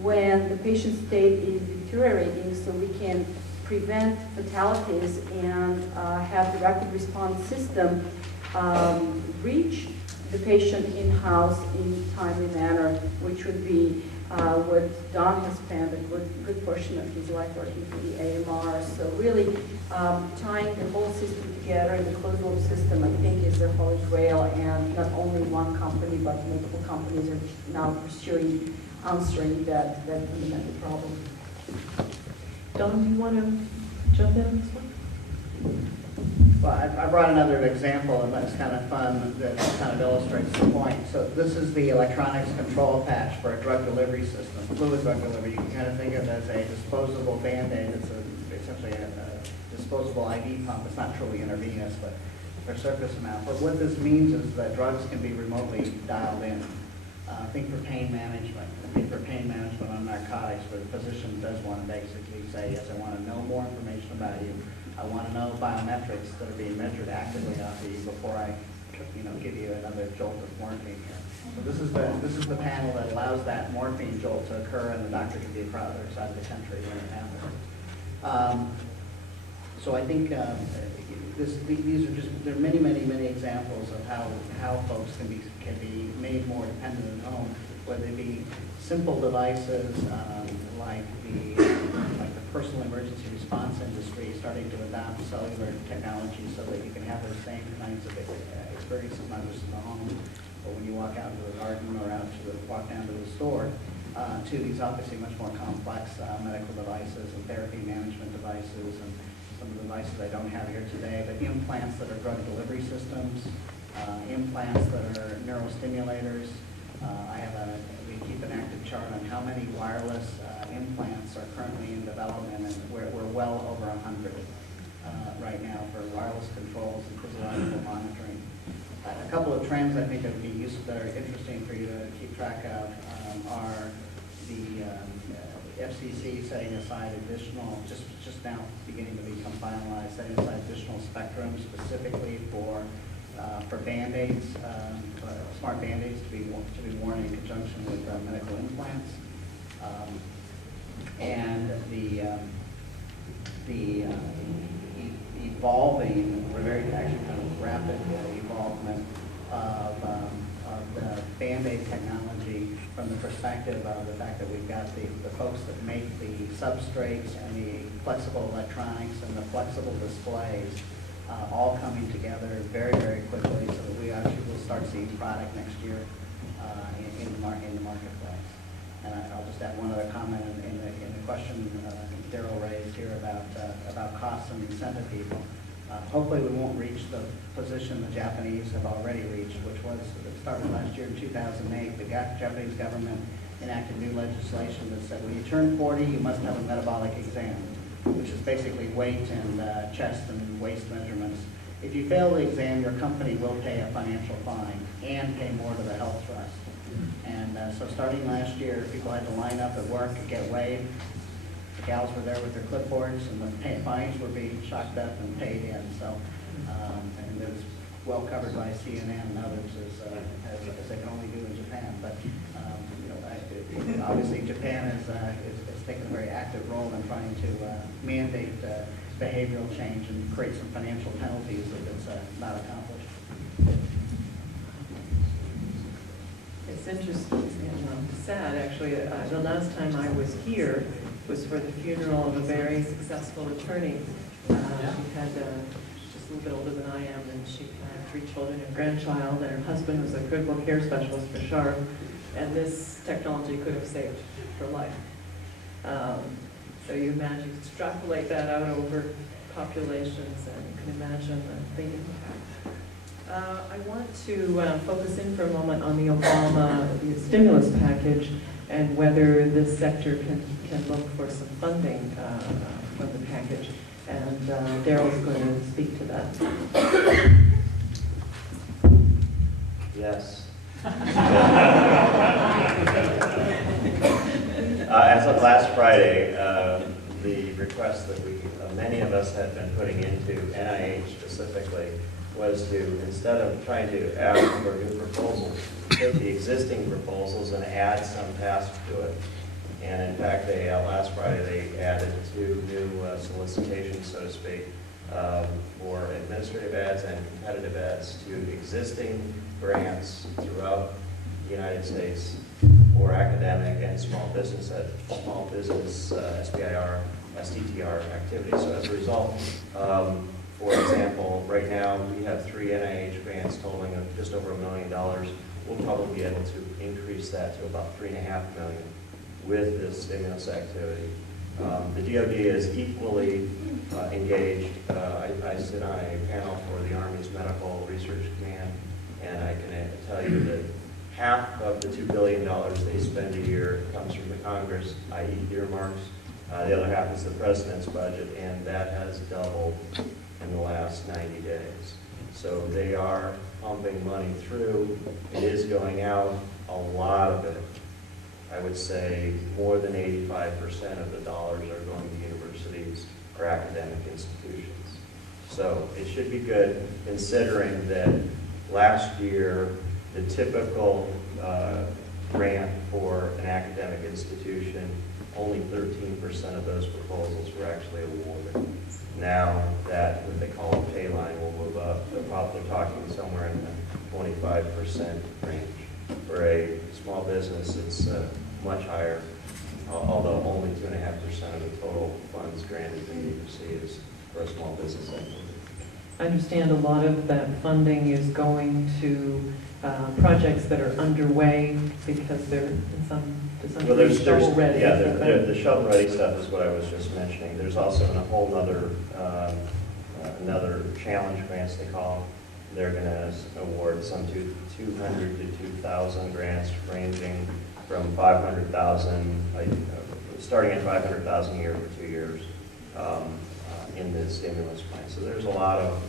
when the patient state is deteriorating so we can prevent fatalities and have the rapid response system reach the patient in-house in a timely manner, which would be what Don has spent a good portion of his life working for the AMR. So really tying the whole system together in the closed loop system, I think, is the holy grail, and not only one company but multiple companies are now pursuing answering that fundamental problem. Don, do you want to jump in on this one? Well, I brought another example, and that's kind of fun, that kind of illustrates the point. So this is the electronics control patch for a drug delivery system, fluid drug delivery. You can kind of think of it as a disposable Band-Aid. It's essentially a disposable IV pump. It's not truly intravenous, but for surface amount. But what this means is that drugs can be remotely dialed in. Think for pain management. Think for pain management on narcotics, where the physician does want to basically say, yes, I want to know more information about you. I want to know biometrics that are being measured actively off of you before I, give you another jolt of morphine here. So this is the panel that allows that morphine jolt to occur, and the doctor can be across the other side of the country when it happens. So I think these are just, there are many examples of how folks can be made more dependent at home, whether they be simple devices like the personal emergency response industry starting to adopt cellular technology so that you can have those same kinds of experiences not just in the home, but when you walk out to the garden or walk down to the store, to these obviously much more complex medical devices and therapy management devices, and some of the devices I don't have here today, but implants that are drug delivery systems, implants that are neurostimulators. We keep an active chart on how many wireless implants are currently in development, and we're well over 100 right now for wireless controls and physiological monitoring. A couple of trends I think that would be useful, that are interesting for you to keep track of, are the FCC setting aside additional, just now beginning to become finalized, setting aside additional spectrum specifically for Band-Aids, smart Band-Aids to be worn in conjunction with medical implants, and the evolving, very actually kind of rapid evolvement of the Band-Aid technology from the perspective of the fact that we've got the folks that make the substrates and the flexible electronics and the flexible displays all coming together very quickly, so that we actually will start seeing product next year in the marketplace. And I'll just add one other comment in the question Darrel raised here about costs and incentive people. Hopefully we won't reach the position the Japanese have already reached, which was, it started last year in 2008. The Japanese government enacted new legislation that said when you turn 40, you must have a metabolic exam, which is basically weight and chest and waist measurements. If you fail the exam, your company will pay a financial fine and pay more to the health trust. And so starting last year, people had to line up at work and get weighed. The gals were there with their clipboards, and the fines were being chalked up and paid in. So, and it was well covered by CNN and others, as they can only do in Japan. But obviously Japan has taken a very active role in trying to mandate behavioral change and create some financial penalties if it's not accomplished. It's interesting and sad, actually. The last time I was here was for the funeral of a very successful attorney. She had, just a little bit older than I am, and she had 3 children and a grandchild, and her husband was a critical care specialist for Sharp, and this technology could have saved her life. So you imagine, you extrapolate that out over populations, and you can imagine the impact. I want to focus in for a moment on the Obama stimulus package and whether this sector can look for some funding from the package. And Darrel's going to speak to that. Yes. As of last Friday, the request that many of us had been putting into NIH specifically was to, instead of trying to ask for new proposals, take the existing proposals and add some tasks to it. And in fact, last Friday they added 2 new solicitations, so to speak, for administrative ads and competitive ads to existing grants throughout the United States. for academic and small business SBIR, STTR activities. So as a result, for example, right now we have 3 NIH grants totaling just over $1 million. We'll probably be able to increase that to about $3.5 million with this stimulus activity. The DoD is equally engaged. I sit on a panel for the Army's Medical Research Command, and I can tell you that half of the $2 billion they spend a year comes from the Congress, i.e. earmarks. The other half is the President's budget, and that has doubled in the last 90 days. So they are pumping money through. It is going out. A lot of it, I would say more than 85% of the dollars are going to universities or academic institutions. So it should be good, considering that last year the typical grant for an academic institution, only 13% of those proposals were actually awarded. Now that what they call a pay line will move up, they're probably talking somewhere in the 25% range. For a small business, it's much higher, although only 2.5% of the total funds granted they need to see is for a small business activity. I understand a lot of that funding is going to projects that are underway because they're to some degree shovel-ready. Yeah, the shovel-ready stuff is what I was just mentioning. There's also a whole other another challenge grants they call. They're going to award some 200 to 2,000 grants, ranging from 500,000, starting at 500,000 a year for 2 years in the stimulus plan. So there's a lot of,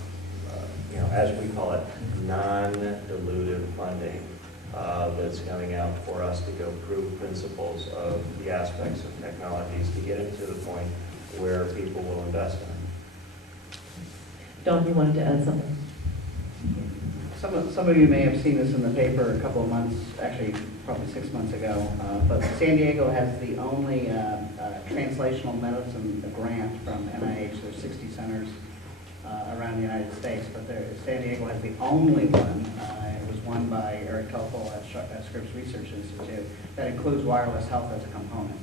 as we call it, non-dilutive funding that's coming out for us to go prove principles of the aspects of technologies to get it to the point where people will invest in it. Don, you wanted to add something? Some of you may have seen this in the paper a couple of months, actually probably 6 months ago, but San Diego has the only translational medicine grant from NIH. There's 60 centers around the United States, but San Diego has the only one. It was won by Eric Koppel at Scripps Research Institute. That includes wireless health as a component.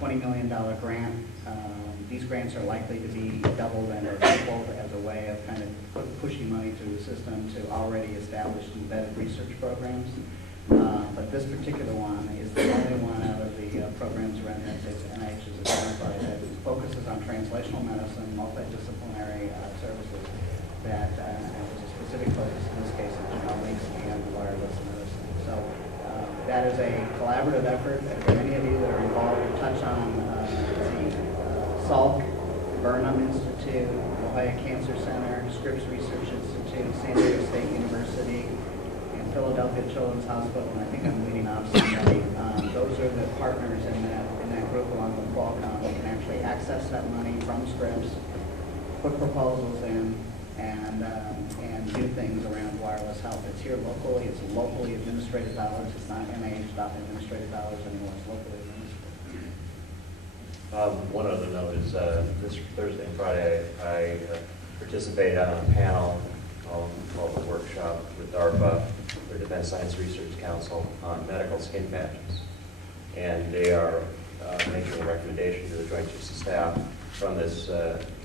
$20 million grant. These grants are likely to be doubled and or tripled as a way of kind of pushing money through the system to already established embedded research programs. But this particular one is the only one out of the programs around the United States NIH has identified that focuses on translational medicine, multidisciplinary services that has a specific focus, in this case, of genomics and wireless medicine. So that is a collaborative effort. If there are any of you that are involved or touch on Salk, Burnham Institute, La Jolla Cancer Center, Scripps Research Institute, San Diego State University, and Philadelphia Children's Hospital, and I think I'm leading off somebody. Those are the partners in that group, along with Qualcomm. They can actually access that money from Scripps, put proposals in, and do things around wireless health. It's here locally. It's locally administrated dollars. It's not NIH administrated dollars anymore. It's locally administrated. One other note is this Thursday and Friday, I participated on a panel called the Workshop with DARPA, their Defense Science Research Council, on medical skin patches. And they are making a recommendation to the Joint Chiefs of Staff from this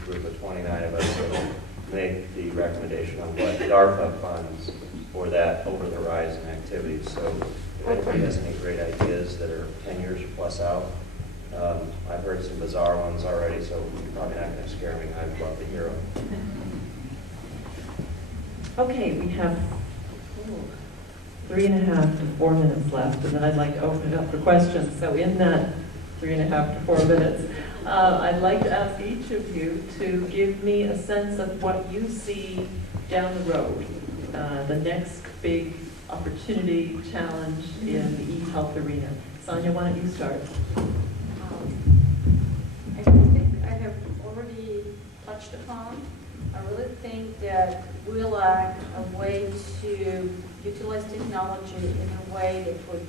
group of 29 of us to make the recommendation on what DARPA funds for that over-the-horizon activity. So if anybody has any great ideas that are 10 years or plus out, I've heard some bizarre ones already, so you're probably not going to scare me. I'd love to hear them. Okay, we have 3.5 to 4 minutes left, and then I'd like to open it up for questions. So in that 3.5 to 4 minutes, I'd like to ask each of you to give me a sense of what you see down the road, the next big opportunity, challenge in the e-health arena. Sanja, why don't you start? I think I have already touched upon. I really think that we lack a way to utilize technology in a way that would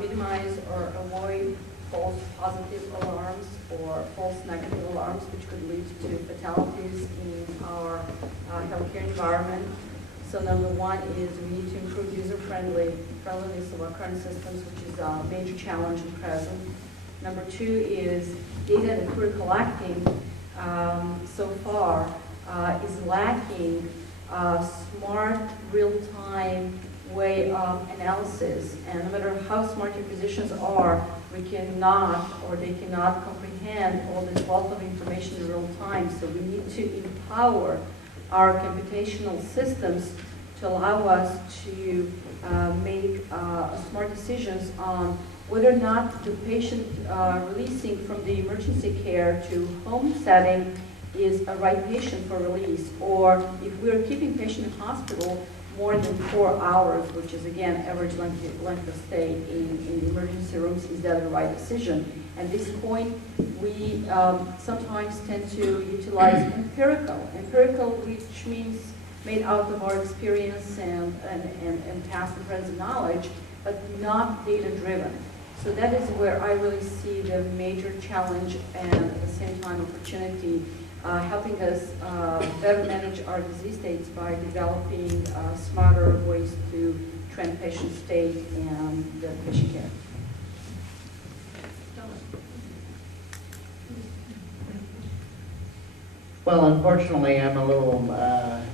minimize or avoid false positive alarms or false negative alarms, which could lead to fatalities in our healthcare environment. So number one is we need to improve friendliness of our current systems, which is a major challenge at present. Number two is data that we're collecting so far is lacking a smart, real-time way of analysis. And no matter how smart your physicians are, we cannot, or they cannot comprehend all this wealth of information in real time. So we need to empower our computational systems to allow us to make smart decisions on whether or not the patient releasing from the emergency care to home setting is a right patient for release, or if we're keeping patient in hospital more than 4 hours, which is again average length of stay in the emergency rooms, is that the right decision? At this point, we sometimes tend to utilize empirical, which means made out of our experience and past and present knowledge, but not data-driven. So that is where I really see the major challenge and at the same time opportunity, helping us better manage our disease states by developing smarter ways to trend patient state and the patient care. Well, unfortunately, I'm a little,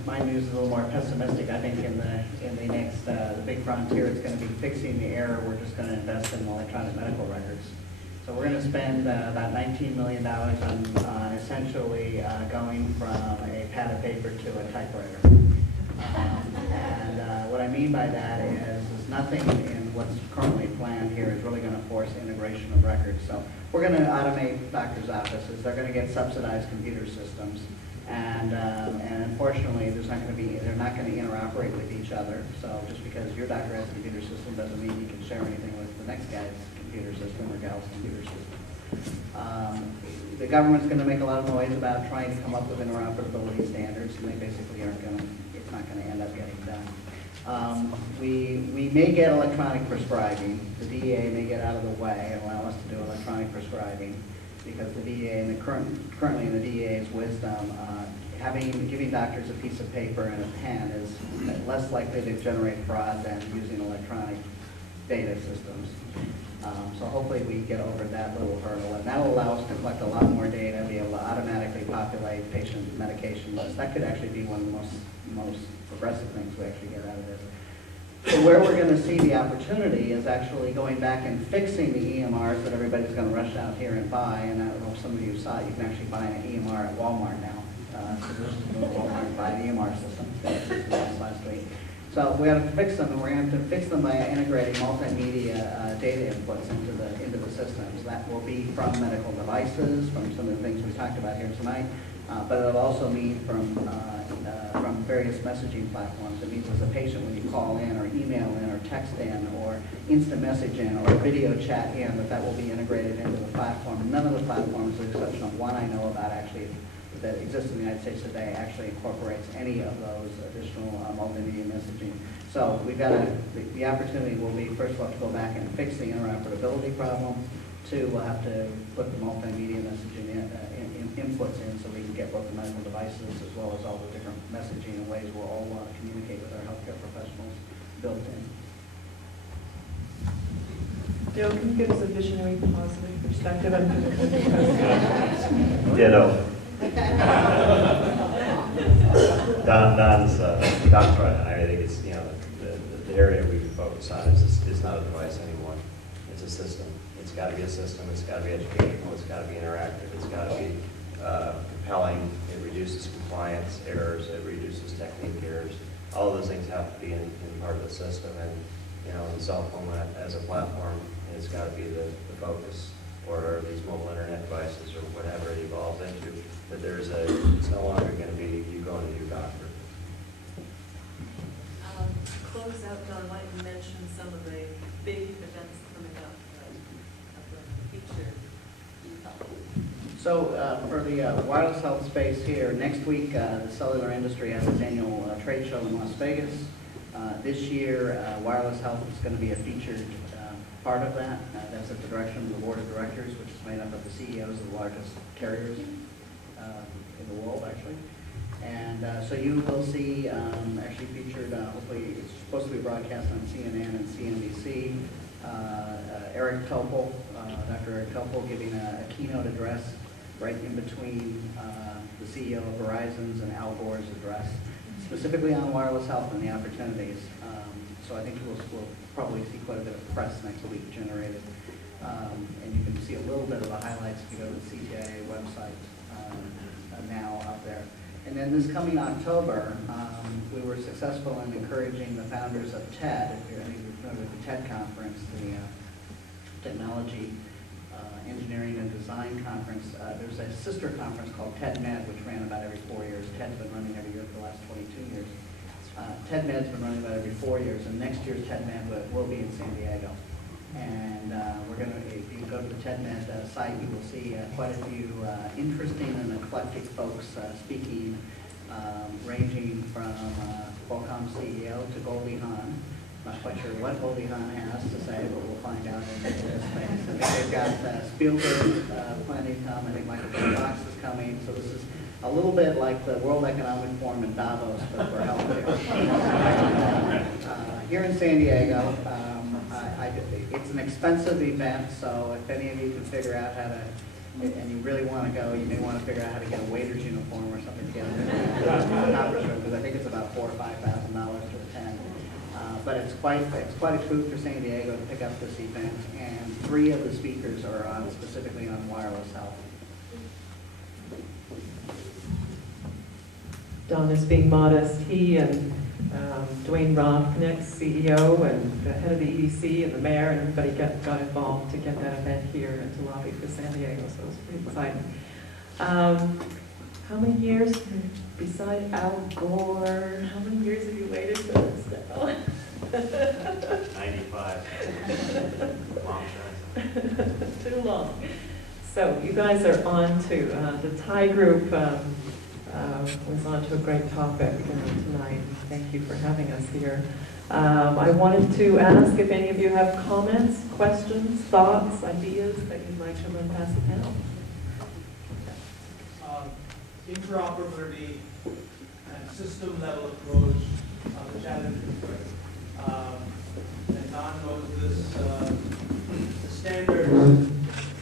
my news is a little more pessimistic. I think in the next, the big frontier is going to be fixing the error. We're just going to invest in electronic medical records. So we're going to spend about $19 million on essentially going from a pad of paper to a typewriter. And what I mean by that is nothing in what's currently planned here is really going to force integration of records. So we're going to automate doctors' offices. They're going to get subsidized computer systems. And unfortunately, they're not going to interoperate with each other. So just because your doctor has a computer system doesn't mean you can share anything with the next guy's computer system or gal's computer system. The government's going to make a lot of noise about trying to come up with interoperability standards, and they basically aren't going to, it's not going to end up getting done. We may get electronic prescribing. The DEA may get out of the way and allow us to do electronic prescribing, because the DEA, and currently in the DEA's wisdom, giving doctors a piece of paper and a pen is less likely to generate fraud than using electronic data systems. So hopefully we get over that little hurdle, and that will allow us to collect a lot more data, be able to automatically populate patient medication lists. That could actually be one of the most progressive things we actually get out of this. So where we're going to see the opportunity is actually going back and fixing the EMRs that everybody's going to rush out here and buy. And I don't know if some of you saw it, you can actually buy an EMR at Walmart now. So just go to Walmart and buy an EMR system. Last week. So we have to fix them, and we're going to have to fix them by integrating multimedia data inputs into the systems. That will be from medical devices, from some of the things we talked about here tonight, but it'll also mean from various messaging platforms. It means as a patient, when you call in or email in or text in or instant message in or video chat in, that will be integrated into the platform. And none of the platforms, with the exception of one I know about actually that exists in the United States today, actually incorporates any of those additional multimedia messaging. So we've got the opportunity will be, first we'll have to go back and fix the interoperability problem. Two, we'll have to put the multimedia messaging inputs in so we can get both the medical devices as well as all the different messaging and ways we'll all communicate with our healthcare professionals built in. Darrel, can you give us a visionary positive perspective? Ditto. Don's right. I think it's, the area we focus on is not a device anymore. It's a system. It's got to be a system. It's got to be educational. It's got to be interactive. It's got to be compelling. It reduces compliance errors. It reduces technique errors. All of those things have to be in part of the system. And the cell phone as a platform has got to be the focus, or these mobile internet devices, or whatever it evolves into. But it's no longer going to be you going to your doctor. Close out, Don, why don't you mention some of the big events coming up of the feature? So for the wireless health space here, next week the cellular industry has its annual trade show in Las Vegas. This year, wireless health is going to be a featured part of that. That's at the direction of the board of directors, which is made up of the CEOs of the largest carriers in the world, actually. And so you will see, actually featured, hopefully it's supposed to be broadcast on CNN and CNBC, Eric Topol, Dr. Eric Topol giving a keynote address right in between the CEO of Verizon's and Al Gore's address, specifically on wireless health and the opportunities. So I think we'll probably see quite a bit of press next week generated. And you can see a little bit of the highlights if you go to the CTIA website now out there. And then this coming October, we were successful in encouraging the founders of TED, if you're familiar with the TED conference, the Technology, Engineering and Design Conference. There's a sister conference called TED-Med, which ran about every 4 years. TED's been running every year for the last 22 years. TED-Med's been running about every 4 years, and next year's TED-Med will be in San Diego. And we're going to, if you go to the TED-Med site, you will see quite a few interesting and eclectic folks speaking, ranging from Qualcomm CEO to Goldie Hawn. Not quite sure what Goldie Hawn has to say, but we'll find out in this space. I think they've got Spielberg planning to come. I think Michael J. Fox is coming. So this is a little bit like the World Economic Forum in Davos, but for healthcare. Here in San Diego, it's an expensive event, so if any of you can figure out how to, and you really want to go, you may want to figure out how to get a waiter's uniform or something together because I think it's about $4,000 or $5,000 to attend. But it's quite a coup for San Diego to pick up this event, and 3 of the speakers are on specifically on wireless health. Don is being modest. He and Dwayne Rothnick, CEO and the head of the EDC and the mayor and everybody got involved to get that event here and to lobby for San Diego, so it was pretty exciting. How many years, beside Al Gore, how many years have you waited for this now? 95. Long time. Too long. So you guys are on to, the TiE group was on to a great topic tonight. Thank you for having us here. I wanted to ask if any of you have comments, questions, thoughts, ideas that you'd like to run past the panel. Interoperability and system level approach are the challenges. And Don knows this, the standards,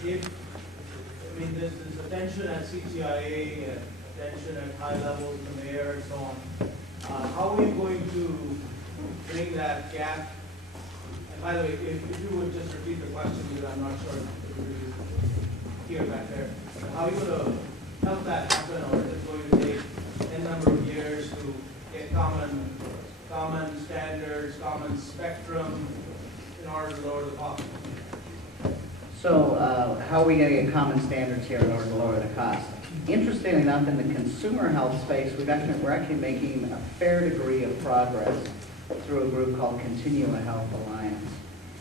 there's attention at CTIA and attention at high levels, the mayor and so on. How are we going to bring that gap? And by the way, if you would just repeat the question, because I'm not sure if you hear back there. How are you going to help that happen, or is it going to take a number of years to get common standards, common spectrum in order to lower the cost? So how are we going to get common standards here in order to lower the cost? Interestingly enough, in the consumer health space, we're actually making a fair degree of progress through a group called Continua Health Alliance,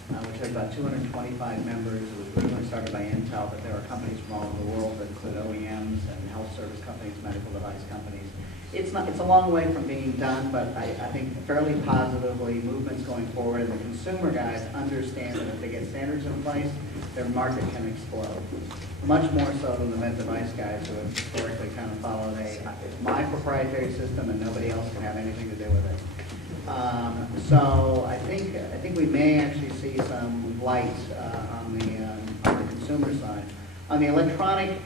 which has about 225 members. It was originally started by Intel, but there are companies from all over the world that include OEMs and health service companies, medical device companies. It's a long way from being done, but I think fairly positively movement's going forward, and the consumer guys understand that if they get standards in place, their market can explode. Much more so than the med device guys who have historically kind of followed it's my proprietary system and nobody else can have anything to do with it. So I think we may actually see some light on the consumer side. On the electronic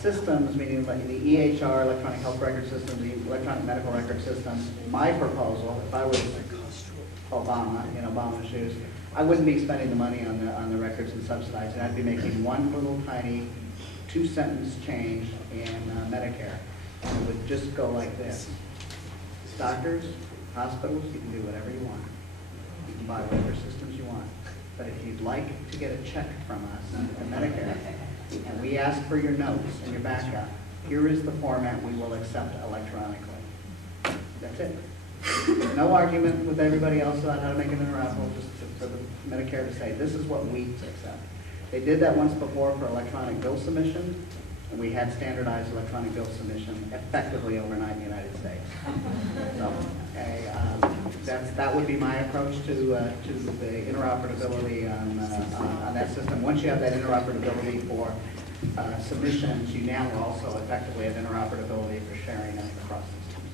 systems, meaning the EHR, electronic health record systems, the electronic medical record systems, my proposal, if I was Obama, in Obama's shoes, I wouldn't be spending the money on the records and subsidizing. I'd be making one little tiny 2-sentence change in Medicare, and it would just go like this. Doctors, hospitals, you can do whatever you want. You can buy whatever systems you want. But if you'd like to get a check from us at Medicare, and we ask for your notes and your backup, here is the format we will accept electronically. That's it. No argument with everybody else about how to make it interoperable, just for the Medicare to say, this is what we accept. They did that once before for electronic bill submission, and we had standardized electronic bill submission effectively overnight in the United States. So, that would be my approach to the interoperability on that system. Once you have that interoperability for submissions, you now also effectively have interoperability for sharing it across systems.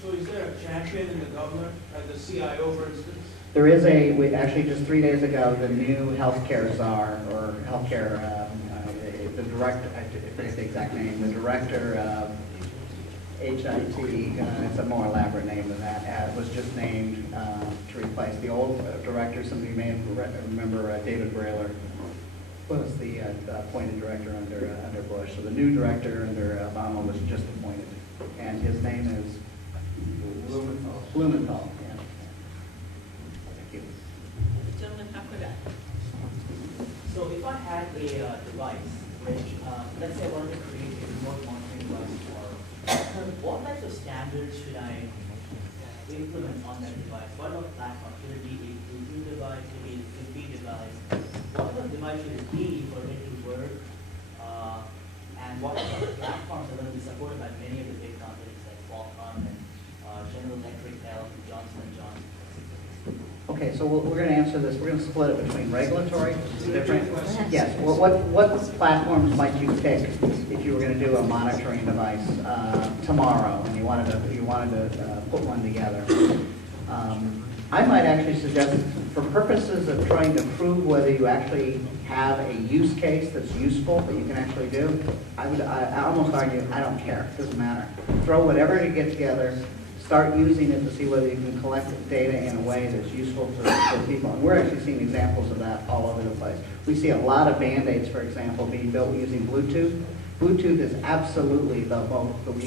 So is there a champion in the government, like the CIO, for instance? There is actually just 3 days ago, the new healthcare czar, or healthcare, the director, I forget the exact name, the director of HIT, it's a more elaborate name than that, was just named to replace the old director. Some of you may remember David Brailer was the appointed director under Bush. So the new director under Obama was just appointed, and his name is Blumenthal. Yeah. Thank you. Gentleman, after that. So if I had a device, which, let's say I wanted to create a remote monitoring device for, what types of standards should I implement on that device? What about platform? Should it be a Bluetooth device? Should it be a Zigbee device? What type of device should it be for it to work? And what type of platforms are going to be supported by many of the big companies like Qualcomm and General Electric, Johnson & Johnson? Okay, so we're going to answer this. We're going to split it between regulatory, different. Yes. Well, what platforms might you pick if you were going to do a monitoring device tomorrow, and you wanted to put one together? I might actually suggest, for purposes of trying to prove whether you actually have a use case that's useful that you can actually do, I almost argue I don't care. It doesn't matter. Throw whatever you get together. Start using it to see whether you can collect data in a way that's useful for people. And we're actually seeing examples of that all over the place. We see a lot of Band-Aids, for example, being built using Bluetooth. Bluetooth is absolutely the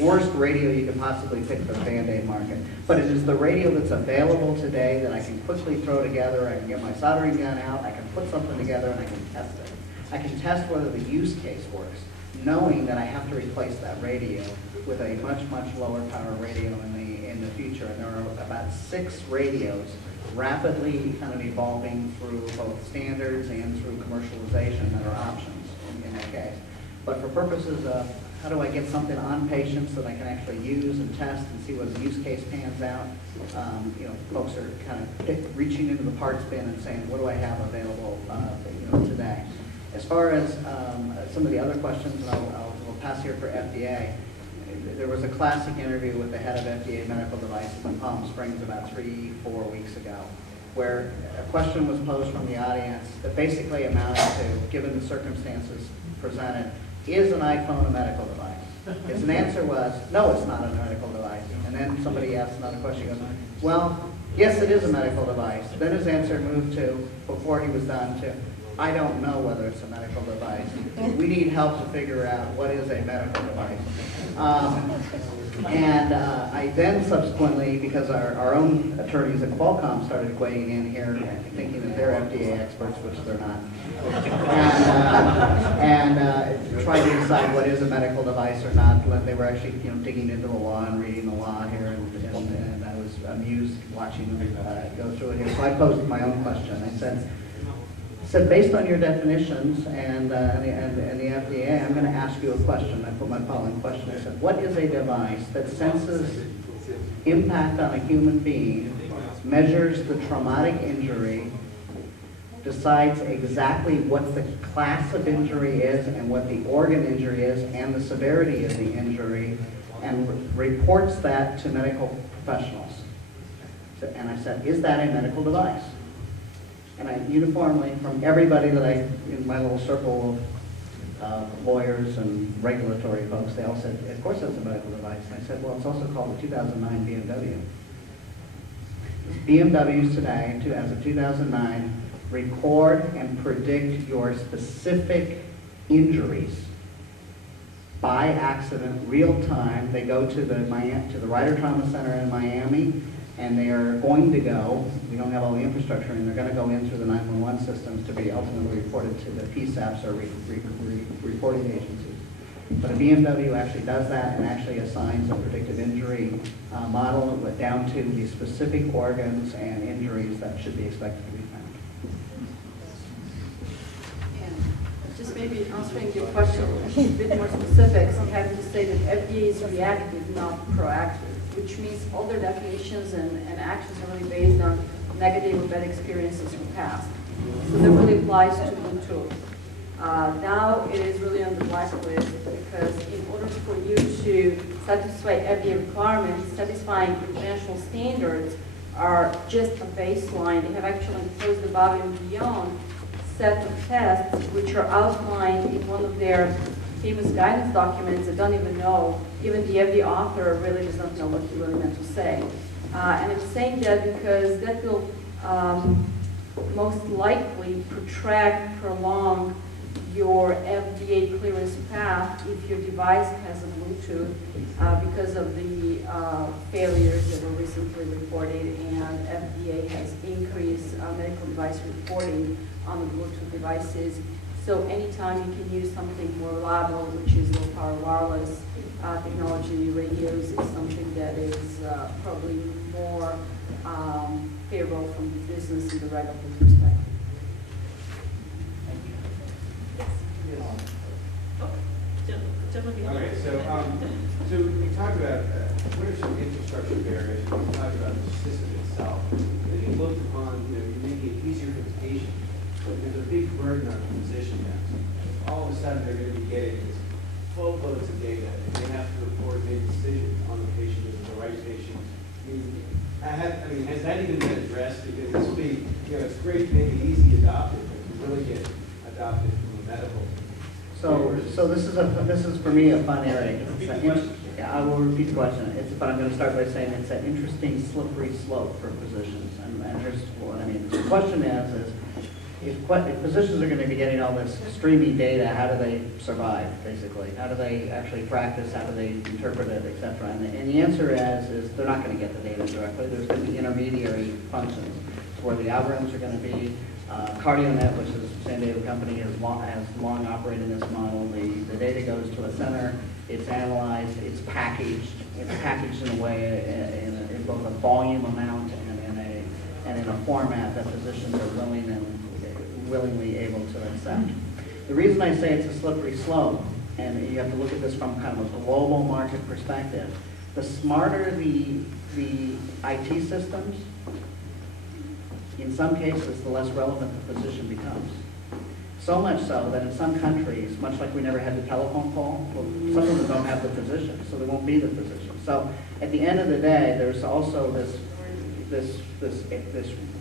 worst radio you could possibly pick for the Band-Aid market. But it is the radio that's available today that I can quickly throw together. I can get my soldering gun out, I can put something together, and I can test it. I can test whether the use case works, knowing that I have to replace that radio with a much, much lower power radio in the future. And there are about 6 radios rapidly kind of evolving through both standards and through commercialization that are options in that case. But for purposes of how do I get something on patients that I can actually use and test and see what the use case pans out, folks are kind of reaching into the parts bin and saying, what do I have available today? As far as some of the other questions, and I'll pass here for FDA, there was a classic interview with the head of FDA medical devices in Palm Springs about 3-4 weeks ago, where a question was posed from the audience that basically amounted to, given the circumstances presented, is an iPhone a medical device? His answer was, no, it's not a medical device. And then somebody asked another question, he goes, well, yes, it is a medical device. Then his answer moved to, before he was done, to, I don't know whether it's a medical device. We need help to figure out what is a medical device. I then subsequently, because our own attorneys at Qualcomm started weighing in here, thinking that they're FDA experts, which they're not, and tried to decide what is a medical device or not. They were actually digging into the law and reading the law here, and I was amused watching them go through it here. So I posed my own question. I said, based on your definitions and the FDA, I'm going to ask you a question. I put my following question. I said, what is a device that senses impact on a human being, measures the traumatic injury, decides exactly what the class of injury is and what the organ injury is and the severity of the injury, and reports that to medical professionals? And I said, is that a medical device? And I uniformly, from everybody that in my little circle of lawyers and regulatory folks, they all said, of course that's a medical device. And I said, well, it's also called the 2009 BMW. BMWs today, as of 2009, record and predict your specific injuries by accident, real time. They go to the Ryder Trauma Center in Miami, and they are going to go, we don't have all the infrastructure, and they're going to go in through the 911 systems to be ultimately reported to the PSAPs or reporting agencies. But a BMW actually does that and actually assigns a predictive injury model down to the specific organs and injuries that should be expected to be found. And just maybe answering your question a bit more specifics, I'm happy to say that FDA is reactive, not proactive, which means all their definitions and actions are really based on negative or bad experiences from the past. So that really applies to Bluetooth. Now it is really on the blacklist because in order for you to satisfy FDA requirements, satisfying international standards are just a baseline. They have actually imposed above and beyond set of tests which are outlined in one of their famous guidance documents that don't even know, even the FDA author really does not know what he really meant to say. And I'm saying that because that will most likely protract, prolong your FDA clearance path if your device has a Bluetooth because of the failures that were recently reported, and FDA has increased medical device reporting on the Bluetooth devices. So anytime you can use something more reliable, which is low power wireless technology, radios, is something that is probably more favorable from the business and the regulatory perspective. Okay, so you talked about what are some infrastructure barriers? You talked about the system itself. If you looked upon, you're making it easier for the patient, but there's a big burden on the physician now. All of a sudden, they're going to be getting this boatloads of data, and they have to report and make decisions on the patient, is it the right patient? I mean, has that even been addressed? Because this will be, it's great to make it easy adopted, but to really get adopted from a medical. So this is for me a fun area. I will repeat the question. But I'm going to start by saying it's an interesting slippery slope for physicians. And here's what I mean. The question is if physicians are going to be getting all this streaming data, how do they survive, basically? How do they actually practice? How do they interpret it, et cetera? And the answer is they're not going to get the data directly. There's going to be intermediary functions where the algorithms are going to be. CardioNet, which is San Diego company, has long operated this model. The data goes to a center, it's analyzed, it's packaged in a way in both a volume amount and in a format that physicians are willingly able to accept. The reason I say it's a slippery slope, and you have to look at this from kind of a global market perspective, the smarter the IT systems, in some cases, the less relevant the physician becomes. So much so that in some countries, much like we never had the telephone call, well, some of them don't have the physician, so there won't be the physician. So at the end of the day, there's also this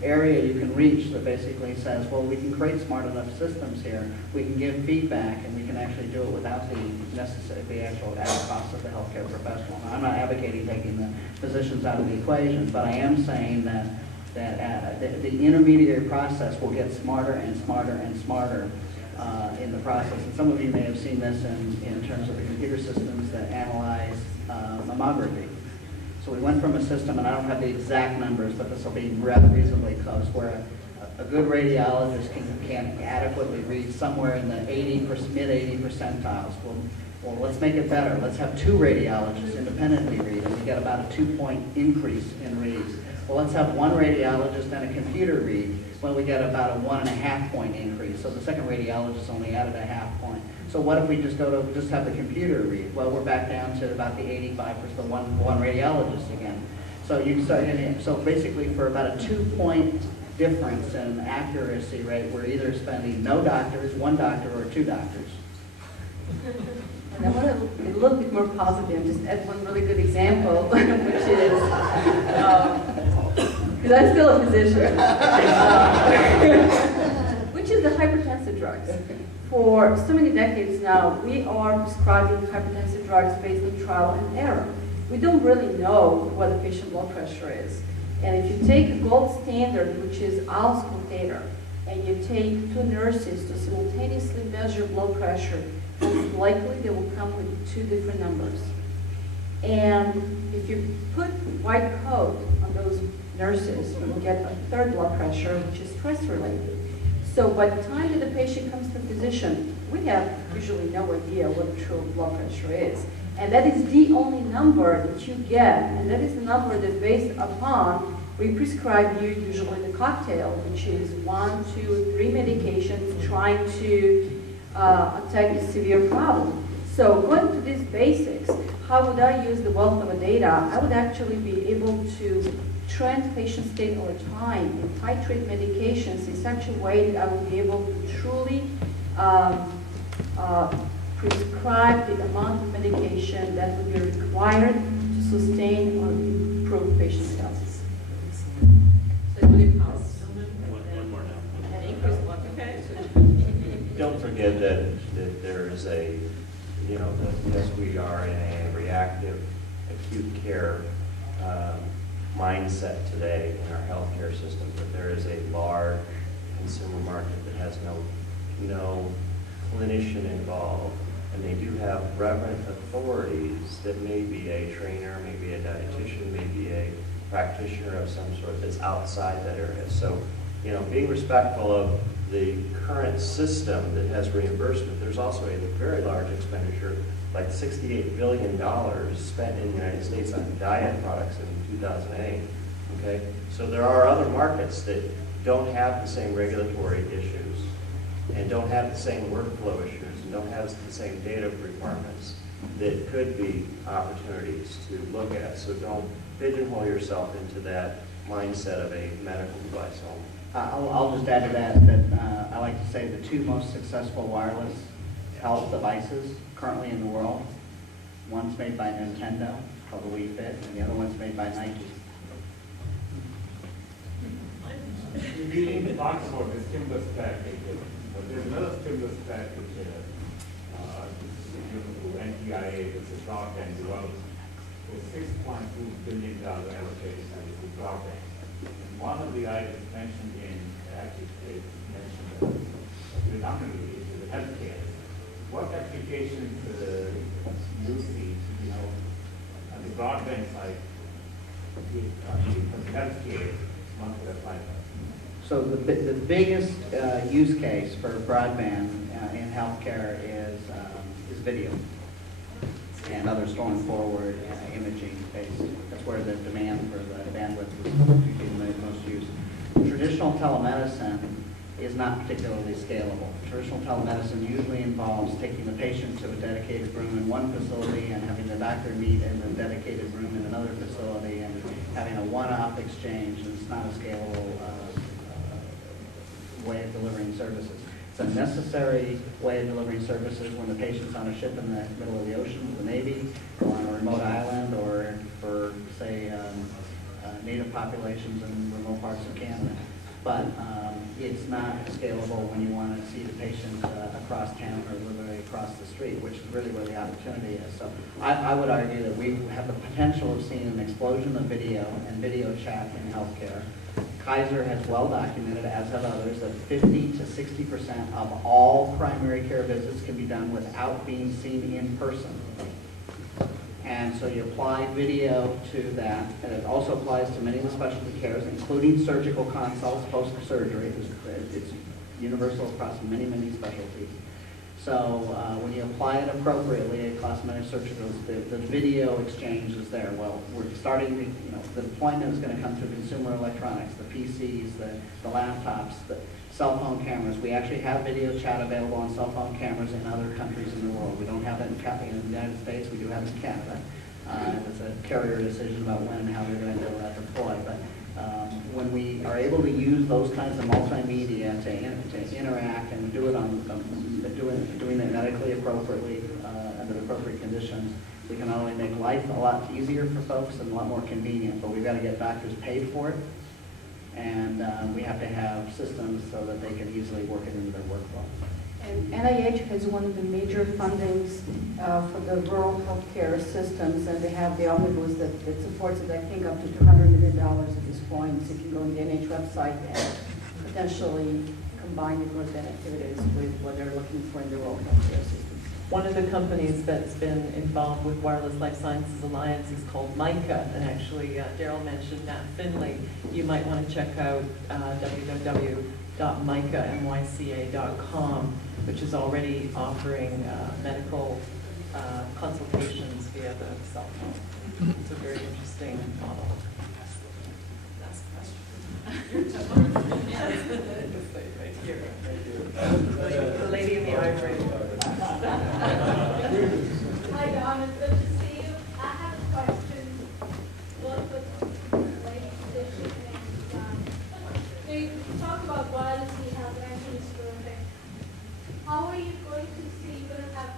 area you can reach that basically says, well, we can create smart enough systems here, we can give feedback, and we can actually do it without the actual added cost of the healthcare professional. Now, I'm not advocating taking the physicians out of the equation, but I am saying that the intermediary process will get smarter and smarter and smarter in the process. And some of you may have seen this in terms of the computer systems that analyze mammography. So we went from a system, and I don't have the exact numbers, but this will be rather reasonably close, where a good radiologist can adequately read somewhere in the mid-80 percentiles. Well, let's make it better. Let's have 2 radiologists independently read, and we get about a 2-point increase in reads. Well, let's have 1 radiologist and a computer read. Well, we get about a 1.5-point increase. So the second radiologist only added a 0.5 point. So what if we just have the computer read? Well, we're back down to about the 85%, one radiologist again. So basically, for about a 2-point difference in accuracy rate, we're either spending no doctors, 1 doctor, or 2 doctors. And I want to be a little bit more positive and just add one really good example, which is, because I'm still a physician, which is the hypertensive drugs. For so many decades now, we are prescribing hypertensive drugs based on trial and error. We don't really know what the patient blood pressure is. And if you take a gold standard, which is auscultator, and you take 2 nurses to simultaneously measure blood pressure, most likely they will come with 2 different numbers. And if you put white coat on those nurses, you will get a 3rd blood pressure, which is stress-related. So by the time that the patient comes to the physician, we have usually no idea what the true blood pressure is. And that is the only number that you get, and that is the number that based upon, we prescribe you usually the cocktail, which is 1, 2, 3 medications trying to attack a severe problem. So going to these basics, how would I use the wealth of data? I would actually be able to trend patient state over time and titrate medications in such a way that I would be able to truly prescribe the amount of medication that would be required to sustain or improve patient's health. So it will empower. One more now. And increase blood. Okay. Don't forget that there is a, yes, we are in a reactive acute care mindset today in our healthcare system, but there is a large consumer market that has no clinician involved, and they do have reverent authorities that may be a trainer, maybe a dietitian, maybe a practitioner of some sort that's outside that area. So, being respectful of the current system that has reimbursement, there's also a very large expenditure, like $68 billion spent in the United States on diet products in 2008. Okay, so there are other markets that don't have the same regulatory issues and don't have the same workflow issues and don't have the same data requirements that could be opportunities to look at. So don't pigeonhole yourself into that mindset of a medical device only. I'll just add to that I like to say the two most successful wireless health devices currently in the world, one's made by Nintendo, called the Wii Fit, and the other one's made by Nike. We talked about the stimulus package, but there's another stimulus package to NTIA, which is broadband development, with $6.2 billion allocation to broadband. And one of the items mentioned in actually mentioned predominantly is the healthcare. What applications you see, on the broadband side, for healthcare, one could apply that? So the biggest use case for broadband in healthcare is video and other storing forward imaging based. That's where the demand for the bandwidth is getting the most use. Traditional telemedicine is not particularly scalable. Traditional telemedicine usually involves taking the patient to a dedicated room in one facility and having the doctor meet in a dedicated room in another facility and having a one-off exchange, and it's not a scalable way of delivering services. It's a necessary way of delivering services when the patient's on a ship in the middle of the ocean with the Navy, or on a remote island, or for, say, native populations in remote parts of Canada. But it's not scalable when you want to see the patient across town or literally across the street, which is really where the opportunity is. So I would argue that we have the potential of seeing an explosion of video and video chat in healthcare. Kaiser has well documented, as have others, that 50 to 60% of all primary care visits can be done without being seen in person. And so you apply video to that, and it also applies to many of the specialty cares, including surgical consults post-surgery. It's universal across many, many specialties. So when you apply it appropriately across many surgical, the video exchange is there. Well, we're starting to, the deployment is going to come through consumer electronics, the PCs, the laptops, the cell phone cameras. We actually have video chat available on cell phone cameras in other countries in the world. We don't have it in the United States. We do have it in Canada. It's a carrier decision about when and how they're going to deploy. But when we are able to use those kinds of multimedia to interact and do it doing it medically appropriately under the appropriate conditions, we can not only make life a lot easier for folks and a lot more convenient, but we've got to get doctors paid for it, and we have to have systems so that they can easily work it into their workflow. And NIH has one of the major fundings for the rural healthcare systems, and they have the omnibus that supports it, I think, up to $200 million at this point. So you can go on the NIH website and potentially combine the broadband activities with what they're looking for in the rural healthcare system. One of the companies that's been involved with Wireless Life Sciences Alliance is called MICA, and actually Darrel mentioned Matt Finley. You might want to check out www.myca.com, which is already offering medical consultations via the cell phone. It's a very interesting model. Right here. The lady in the ivory. Hi, Don. It's good to see you. I have a question. Both with lady position and you talk about wireless health, and it's terrific. How are you going to see you're going to have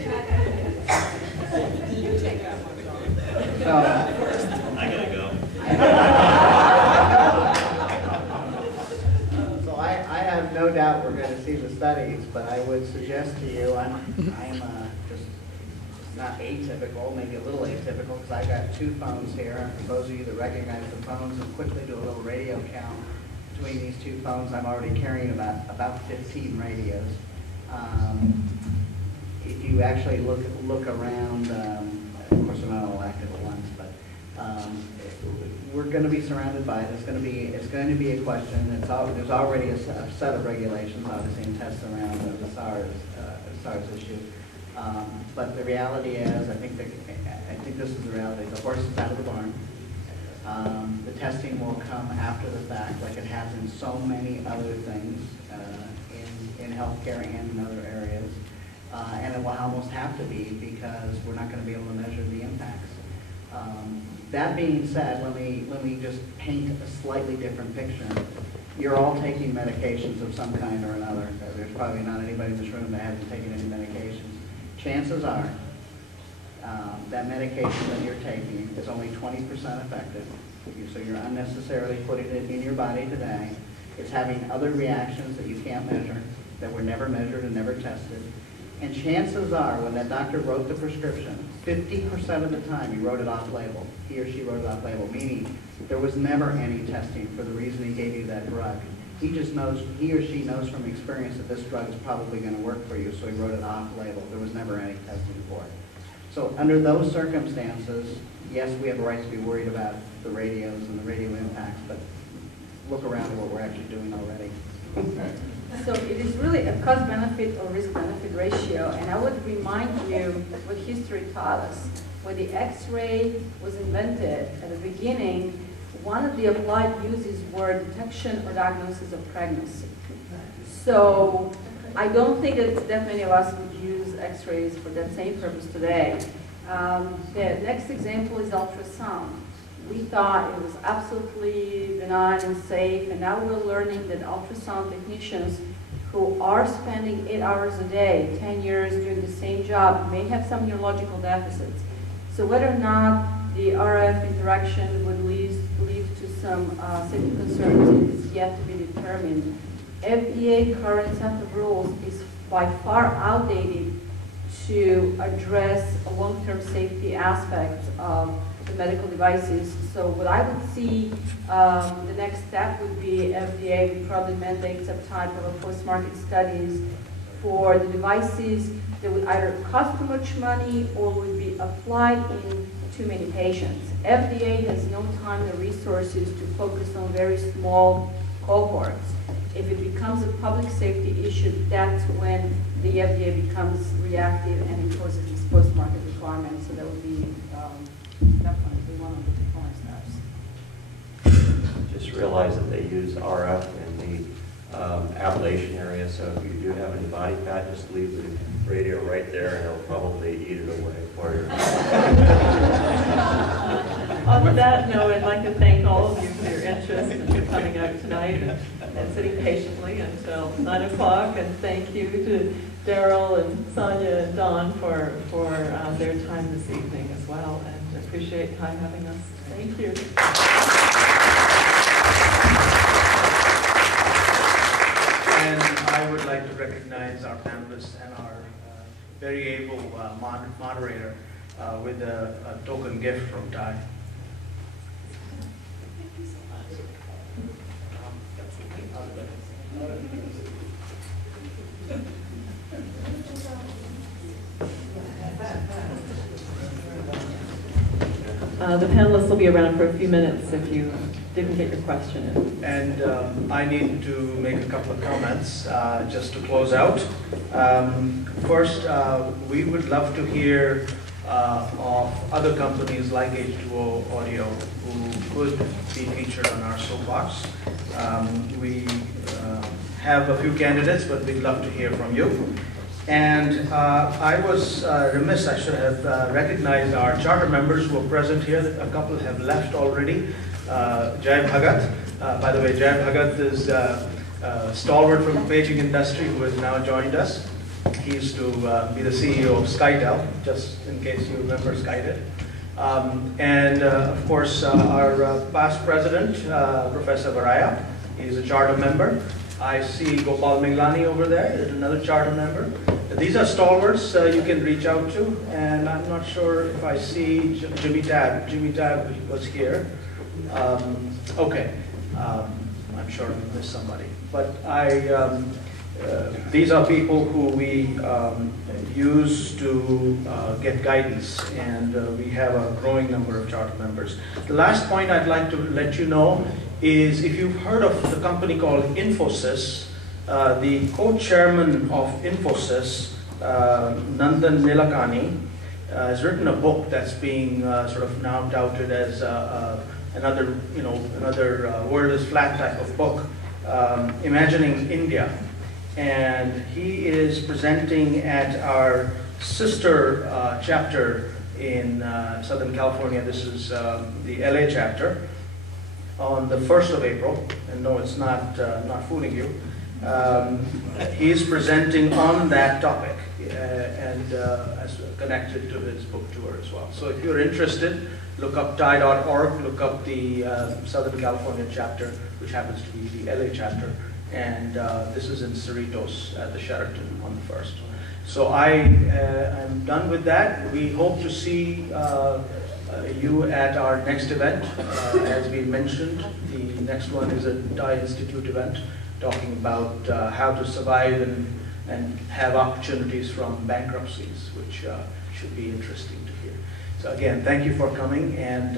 You take that one, John. So, I gotta go. So I have no doubt we're going to see the studies, but I would suggest to you, I'm just not atypical, maybe a little atypical, because I've got 2 phones here. And for those of you that recognize the phones and quickly do a little radio count between these 2 phones, I'm already carrying about 15 radios. If you actually look around, of course we're not all active at once, but we're going to be surrounded by it. It's going to be a question. There's already a set of regulations, obviously, and tests around the SARS issue. But the reality is, I think this is the reality. The horse is out of the barn. The testing will come after the fact, like it has in so many other things in healthcare and in other areas. And it will almost have to be, because we're not going to be able to measure the impacts. That being said, let me just paint a slightly different picture. You're all taking medications of some kind or another. There's probably not anybody in this room that hasn't taken any medications. Chances are that medication that you're taking is only 20% effective. So you're unnecessarily putting it in your body today. It's having other reactions that you can't measure, that were never measured and never tested. And chances are, when that doctor wrote the prescription, 50% of the time he wrote it off-label. He or she wrote it off-label, meaning there was never any testing for the reason he gave you that drug. He or she knows from experience that this drug is probably going to work for you, so he wrote it off-label. There was never any testing for it. So under those circumstances, yes, we have a right to be worried about the radios and the radio impacts, but look around at what we're actually doing already. So it is really a cost-benefit or risk-benefit ratio, and I would remind you what history taught us. When the X-ray was invented at the beginning, one of the applied uses were detection or diagnosis of pregnancy. So I don't think that that many of us would use X-rays for that same purpose today. The next example is ultrasound. We thought it was absolutely benign and safe, and now we're learning that ultrasound technicians who are spending 8 hours a day, 10 years doing the same job, may have some neurological deficits. So whether or not the RF interaction would lead to some safety concerns is yet to be determined. FDA current set of rules is by far outdated to address a long-term safety aspect of the medical devices. So what I would see, the next step would be FDA would probably mandate some type of a post-market studies for the devices that would either cost too much money or would be applied in too many patients. FDA has no time or resources to focus on very small cohorts. If it becomes a public safety issue, that's when the FDA becomes reactive and imposes these post-market requirements. So that would be definitely one of the component steps. Just realize that they use RF in the ablation area, so if you do have any body fat, just leave the radio right there and it'll probably eat it away for you. On that note, I'd like to thank all of you for your interest and for coming out tonight and sitting patiently until 9 o'clock. And thank you to Darrel and Sanja and Don for their time this evening as well. And appreciate time having us. Thank you. And I would like to recognize our panelists and our very able moderator with a token gift from TiE. The panelists will be around for a few minutes if you didn't get your question in. And I need to make a couple of comments just to close out. First, we would love to hear of other companies like H2O Audio who could be featured on our soapbox. We have a few candidates, but we'd love to hear from you. And I was remiss, I should have recognized our charter members who are present here. A couple have left already. Jai Bhagat. By the way, Jai Bhagat is a stalwart from the paging industry who has now joined us. He used to be the CEO of Skytel, just in case you remember Skytel. And of course, our past president, Professor Varaya, he's a charter member. I see Gopal Miglani over there, another charter member. These are stalwarts you can reach out to, and I'm not sure if I see Jimmy Tab. Jimmy Tab was here. Okay, I'm sure I missed somebody. But these are people who we use to get guidance, and we have a growing number of charter members. The last point I'd like to let you know is if you've heard of the company called Infosys, the co-chairman of Infosys, Nandan Nilekani, has written a book that's being sort of now touted as another world is flat type of book, Imagining India. And he is presenting at our sister chapter in Southern California. This is the LA chapter on the 1st of April. And no, it's not fooling you. He's presenting on that topic and as connected to his book tour as well. So if you're interested, look up TiE.org, look up the Southern California chapter, which happens to be the LA chapter. And this is in Cerritos at the Sheraton on the 1st. So I'm done with that. We hope to see you at our next event. As we mentioned, the next one is a TiE Institute event talking about how to survive and have opportunities from bankruptcies, which should be interesting to hear. So again, thank you for coming, and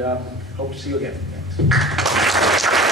hope to see you again. Thanks.